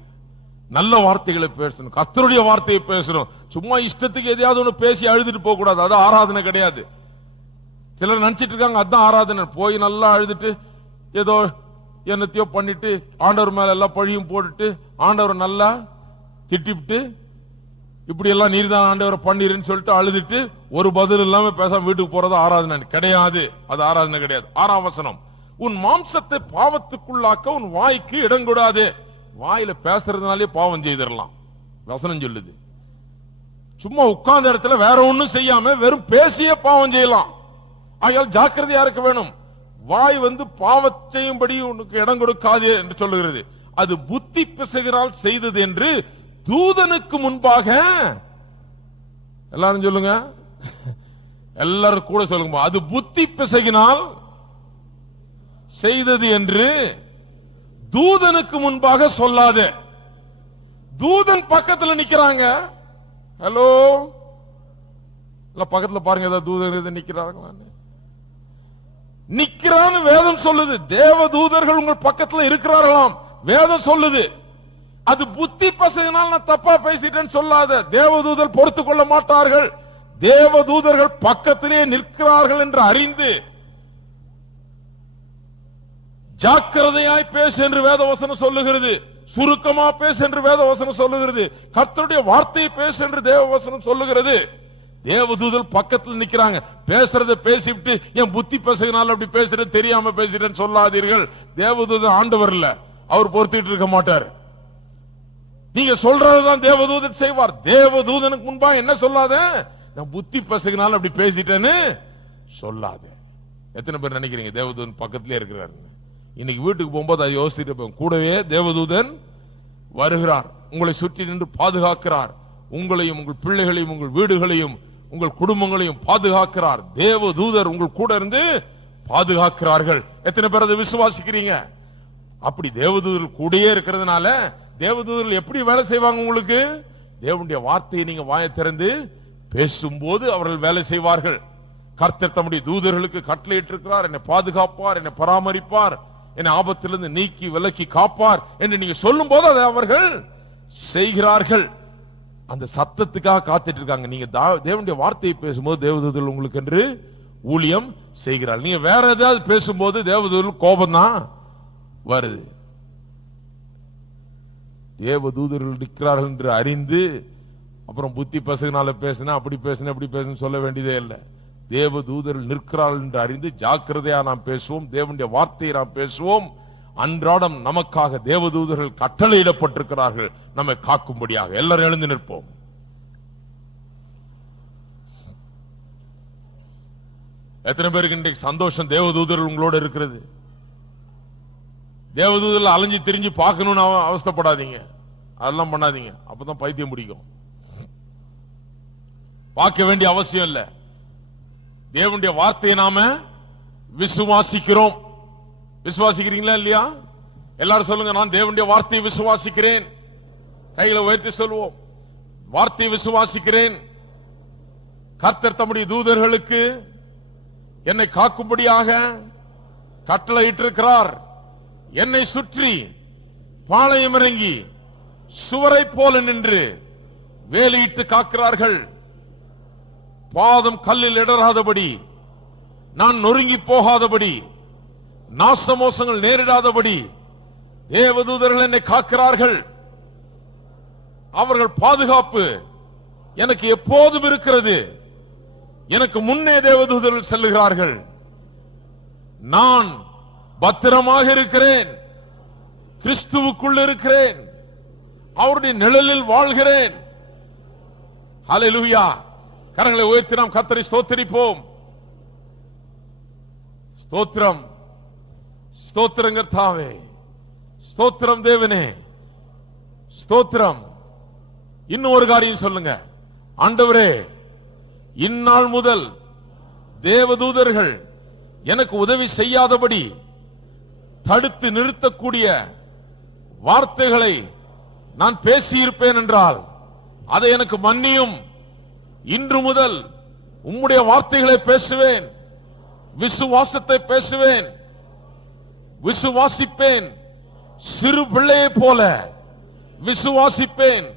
நல்ல வார்த்தைகளை பேசணும், கர்த்தருடைய வார்த்தையை பேசணும். சும்மா இஷ்டத்துக்கு எதையாவது ஒண்ணு பேசி அழுதுட்டு போக கூடாது. அது ஆராதனை கிடையாது. சிலர் நினைச்சிட்டு இருக்காங்க அதான் ஆராதனை. போய் நல்லா அழுதுட்டு ஏதோ என்னத்தையோ பண்ணிட்டு ஆண்டவர் மேல எல்லாம் பழியும் போட்டுட்டு ஆண்டவர் நல்லா திட்டிவிட்டு இப்படி எல்லாம் நீர்தான் ஆண்டவரை பண்ணிருன்னு சொல்லிட்டு அழுதுட்டு ஒரு பதில் இல்லாம பேசாம வீட்டுக்கு போறது ஆராதனை கிடையாது. அது ஆராதனை கிடையாது. 6ஆம் வசனம், உன் மாம்சத்தை பாவத்துக்குள்ளாக்க உன் வாய்க்கு இடங்கூடாது. வாயில பேசுறதுனாலே பாவம் செய்திடலாம் வசனம் சொல்லுது. சும்மா உட்கார்ந்த இடத்துல வேற ஒண்ணும் செய்யாம வெறும் பேசிய பாவம் செய்யலாம். ஆகையால் ஜாக்கிரதையா இருக்க வேணும். வாய் பாவம் செய்யும்படி உனக்கு இடம் கொடுக்காது என்று சொல்லுகிறது. அது புத்தி பிசகினால் செய்தது என்று தூதனுக்கு முன்பாக, எல்லாரும் சொல்லுங்க, எல்லாரும் கூட சொல்லுங்க, அது புத்தி பிசகினால் செய்தது என்று தூதனுக்கு முன்பாக சொல்லாத. தூதன் பக்கத்துல நிக்கிறாங்க. ஹலோ, பக்கத்துல பாருங்க, ஏதாவது தூதன் நிக்கிறாங்க. நிக்கிறான்னு வேதம் சொல்லுது. தேவ தூதர்கள் உங்கள் பக்கத்துல இருக்கிறார்களாம் வேதம் சொல்லுது. அது புத்தி பசங்கனால் நான் தப்பா பேசிட்டேன்னு சொல்லாத. தேவதூதர் பொறுத்துக் கொள்ள மாட்டார்கள். தேவதூதர்கள் பக்கத்திலே நிற்கிறார்கள் என்று அறிந்து ஜாக்கிரதையாய் பேசு என்று வேதவசனம் சொல்லுகிறது. சுருக்கமா பேசு என்று வேதவசனம் சொல்லுகிறது. கர்த்தருடைய வார்த்தையை பேசு என்று தேவவசனம் சொல்லுகிறது. தேவதூதர் பக்கத்தில் நிக்கிறாங்க. பேசுறத பேசிவிட்டு என் புத்தி பேசுகிறனால அப்படி பேசுறது தெரியாம பேசிட்டேன்னு சொல்லாதீர்கள். தேவதூதர் ஆண்டவர் இல்ல, அவர் பொறுத்துட்டு இருக்க மாட்டார். நீங்க சொல்றதுதான் தேவதூதன் செய்வார். தேவதூதனுக்கு முன்பா என்ன சொல்லாத, நான் புத்தி பசங்கனால அப்படி பேசிட்டேன்னு சொல்லாத. எத்தனை பேர் நினைக்கிறீங்க தேவதூதன் பக்கத்திலே இருக்கிறார்? இன்னைக்கு வீட்டுக்கு போகும்போது அதை யோசிச்சுட்டு கூடவே தேவதூதன் வருகிறார், உங்களை சுற்றி நின்று பாதுகாக்கிறார். உங்களையும் உங்கள் பிள்ளைகளையும் உங்கள் வீடுகளையும் உங்கள் குடும்பங்களையும் பாதுகாக்கிறார். தேவதூதர் உங்கள் கூட இருந்து பாதுகாக்கிறார்கள். எத்தனை பேர் அதை விசுவாசிக்கிறீங்க? அப்படி தேவதூதர் கூடயே இருக்கிறதுனால தேவதூதர்கள் எப்படி வேலை செய்வாங்க? உங்களுக்கு தேவனுடைய வார்த்தையை நீங்க வாயை திறந்து பேசும்போது அவர்கள் வேலை செய்வார்கள். கர்த்தர் தம்முடைய தூதர்களுக்கு கட்டளையிட்டிருக்கிறார், என்னை பாதுகாப்பார், என்னை பராமரிப்பார், என்னை ஆபத்திலிருந்து நீக்கி விலக்கி காப்பார் என்று நீங்க சொல்லும் போது அதை அவர்கள் செய்கிறார்கள். அந்த சத்தத்துக்காக காத்துட்டு இருக்காங்க. நீங்க தேவனுடைய வார்த்தையை பேசும்போது தேவதூதர்கள் உங்களுக்கு என்று ஊழியம் செய்கிறார்கள். நீங்க வேற ஏதாவது பேசும்போது தேவதூதர்கள் கோபம் தான் வருது. தேவதூதர்கள் நிற்கிறார்கள் என்று அறிந்து அப்புறம் புத்தி பசங்கனால பேசினா அப்படி பேசின அப்படி பேசணும் சொல்ல வேண்டியதே இல்லை. தேவதூதர்கள் நிற்கிறார்கள் என்று அறிந்து ஜாக்கிரதையா நாம் பேசுவோம். தேவனுடைய வார்த்தையை நாம் பேசுவோம். அன்றாடம் நமக்காக தேவதூதர்கள் கட்டளையிடப்பட்டிருக்கிறார்கள் நம்மை காக்கும்படியாக. எல்லாரும் எழுந்து நிற்போம். எத்தனை பேருக்கு இன்றைக்கு சந்தோஷம் தேவதூதர்கள் உங்களோட இருக்கிறது? தேவதூதர்கள் அலைஞ்சு திரிஞ்சு பார்க்கணும்னு அவஸ்தைப்படாதீங்க, அதெல்லாம் பண்ணாதீங்க. அப்பதான் பைத்தியம் பிடிக்கும். பார்க்க வேண்டிய அவசியம் இல்ல. தேவனுடைய வார்த்தையை நாம விசுவாசிக்கிறோம். விசுவாசிக்கிறீங்களா இல்லையா? எல்லாரும் சொல்லுங்க, நான் தேவனுடைய வார்த்தையை விசுவாசிக்கிறேன். கைகளை உயர்த்தி சொல்லுவோம். வார்த்தையை விசுவாசிக்கிறேன். கர்த்தர் தம்முடைய தூதர்களுக்கு என்னை காக்கும்படியாக கட்டளையிட்டிருக்கிறார். என்னை சுற்றி பாளையம் இறங்கி சுவரை போல நின்று வேலையிட்டு காக்கிறார்கள். பாதம் கல்லில் இடராதபடி, நான் நொறுங்கி போகாதபடி, நாசமோசங்கள் நேரிடாதபடி தேவதூதர்கள் என்னை காக்கிறார்கள். அவர்கள் பாதுகாப்பு எனக்கு எப்போதும் இருக்கிறது. எனக்கு முன்னே தேவதூதர்கள் செல்லுகிறார்கள். நான் பத்திரமாக இருக்கிறேன். கிறிஸ்துவுக்குள் இருக்கிறேன். அவருடைய நிழலில் வாழ்கிறேன். ஹல்லேலூயா. கரங்களை உயர்த்தி நாம் கர்த்தரை ஸ்தோத்திரிப்போம். ஸ்தோத்திரம், ஸ்தோத்திரம் கர்த்தாவே, ஸ்தோத்திரம் தேவனே, ஸ்தோத்திரம். இன்னும் ஒரு காரியம் சொல்லுங்க. ஆண்டவரே, இந்நாள் முதல் தேவதூதர்கள் எனக்கு உதவி செய்யாதபடி தடுத்து நிறுத்தக்கூடிய வார்த்தைகளை நான் பேசியிருப்பேன் என்றால் அதை எனக்கு மன்னியும். இன்று முதல் உம்முடைய வார்த்தைகளை பேசுவேன், விசுவாசத்தை பேசுவேன், விசுவாசிப்பேன். சிறு பிள்ளையை போல விசுவாசிப்பேன்.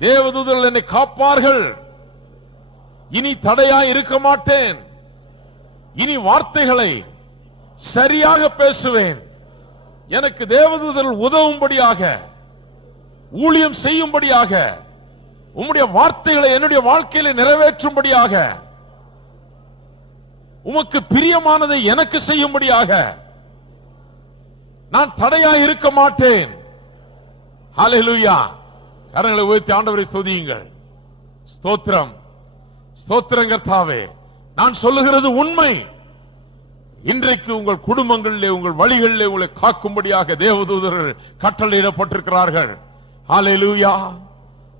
தேவதூதர்கள் என்னை காப்பார்கள். இனி தடையாய் இருக்க மாட்டேன். இனி வார்த்தைகளை சரியாக பேசுவேன். எனக்கு தேவதூதர்கள் உதவும்படியாக, ஊழியம் செய்யும்படியாக, உம்முடைய வார்த்தைகளை என்னுடைய வாழ்க்கையில நிறைவேற்றும்படியாக, உமக்கு பிரியமானதை எனக்கு செய்யும்படியாக நான் தடையாய் இருக்க மாட்டேன். ஹல்லேலூயா. கரங்களை உயர்த்தி ஆண்டவரை ஸ்துதியுங்கள். ஸ்தோத்திரம், ஸ்தோத்திரம் கர்த்தாவே. நான் சொல்லுகிறது உண்மை. இன்றைக்கு உங்கள் குடும்பங்களிலே, உங்கள் வழிகளிலே உங்களை காக்கும்படியாக தேவதூதர்கள் கட்டளையிடப்பட்டிருக்கிறார்கள். ஹல்லேலூயா,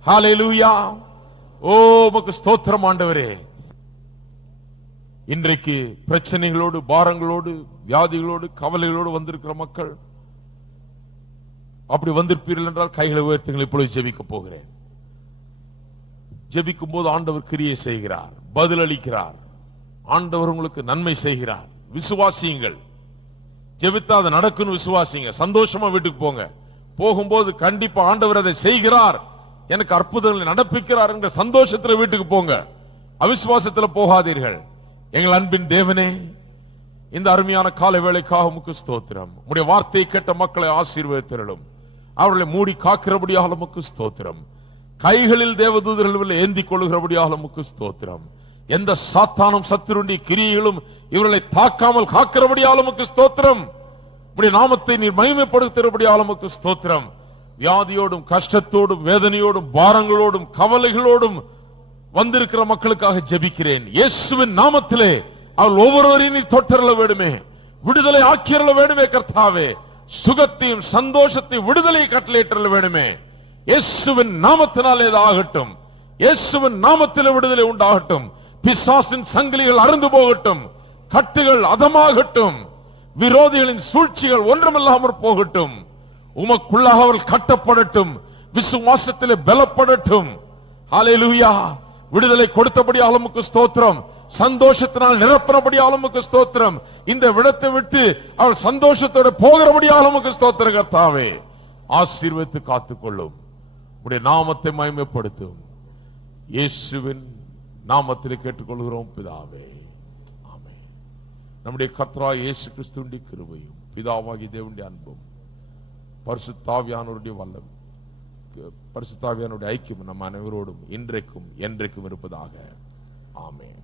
ஹல்லேலூயா. ஓ உமக்கு ஸ்தோத்திரம் ஆண்டவரே. இன்றைக்கு பிரச்சனைகளோடு, பாரங்களோடு, வியாதிகளோடு, கவலைகளோடு வந்திருக்கிற மக்கள், அப்படி வந்திருப்பீர்கள் என்றால் கைகளை உயர்த்துங்கள். இப்பொழுது ஜெபிக்க போகிறேன். ஜெபிக்கும் போது ஆண்டவர் கிரியை செய்கிறார், பதிலளிக்கிறார். ஆண்டவர் உங்களுக்கு நன்மை செய்கிறார். விசுவாசியுங்கள். ஜெபித்தா அது நடக்குன்னு விசுவாசிங்க. சந்தோஷமா வீட்டுக்கு போங்க. போகும்போது கண்டிப்பா ஆண்டவர் அதை செய்கிறார், எனக்கு அற்புதங்களை நடப்பிக்கிறார் என்ற சந்தோஷத்தில் வீட்டுக்கு போங்க. அவிசுவாசத்தில் போகாதீர்கள். எங்கள் அன்பின் தேவனே, இந்த அருமையான கால வேளைக்காக உமக்கு ஸ்தோத்திரம். உம்முடைய வார்த்தையை கேட்ட மக்களை ஆசீர்வதித்தருளும். அவர்களை மூடி காக்கிறபடியாக உமக்கு ஸ்தோத்திரம். கைகளில் தேவதூதர்கள் ஏந்திக் கொள்ளுகிறபடியாக உமக்கு ஸ்தோத்திரம். எந்த சாத்தானும் சத்துருடைய கிரியைகளும் இவர்களை தாக்காமல் காக்கிறபடியாக உமக்கு ஸ்தோத்திரம். உம்முடைய நாமத்தை நீர் மகிமைப்படுத்துகிறபடியாக உமக்கு ஸ்தோத்திரம். வியாதியோடும், கஷ்டத்தோடும், வேதனையோடும், பாரங்களோடும், கவலைகளோடும் வந்திருக்கிற மக்களுக்காக ஜெபிக்கிறேன். இயேசுவின் நாமத்திலே அவள் ஒவ்வொருவரையும் தொட்டரல வேண்டுமே, விடுதலை ஆக்கிரல வேண்டுமே கர்த்தாவே. சுகத்தையும் சந்தோஷத்தையும் விடுதலை கட்டளையிட்டரல வேண்டுமே. இயேசுவின் நாமத்தினாலே ஆகட்டும். இயேசுவின் நாமத்திலே விடுதலை உண்டாகட்டும். பிசாசின் சங்கிலிகள் அறுந்து போகட்டும். கட்டுகள் அதமாகட்டும். விரோதிகளின் சூழ்ச்சிகள் ஒன்றுமில்லாமல் போகட்டும். உமக்குள்ளாக அவர்கள் கட்டப்படட்டும். விசுவாசத்திலே பலப்படட்டும். ஹல்லேலூயா. விடுதலை கொடுத்தபடியால் உமக்கு ஸ்தோத்திரம். சந்தோஷத்தினால் நிரப்பினபடியால் உமக்கு ஸ்தோத்திரம். இந்த விடத்தை விட்டு அவள் சந்தோஷத்தோடு போகிறபடியால் உமக்கு ஸ்தோத்திரம் கர்த்தாவே. ஆசீர்வதித்து காத்துக்கொள்ளும். உடைய நாமத்தை மகிமைப்படுத்தும். இயேசுவின் நாமத்தில் கேட்டுக்கொள்கிறோம் பிதாவே. ஆமென். நம்முடைய கர்த்தராகிய இயேசு கிறிஸ்துவின் கிருபையும், பிதாவாகிய தேவனுடைய அன்பும், பரிசுத்த ஆவியானவருடைய வல்லமையும், பரிசுத்த ஆவியானவருடைய ஐக்கியம் நம் அனைவரோடும் இன்றைக்கும் என்றைக்கும் இருப்பதாக. ஆமென்.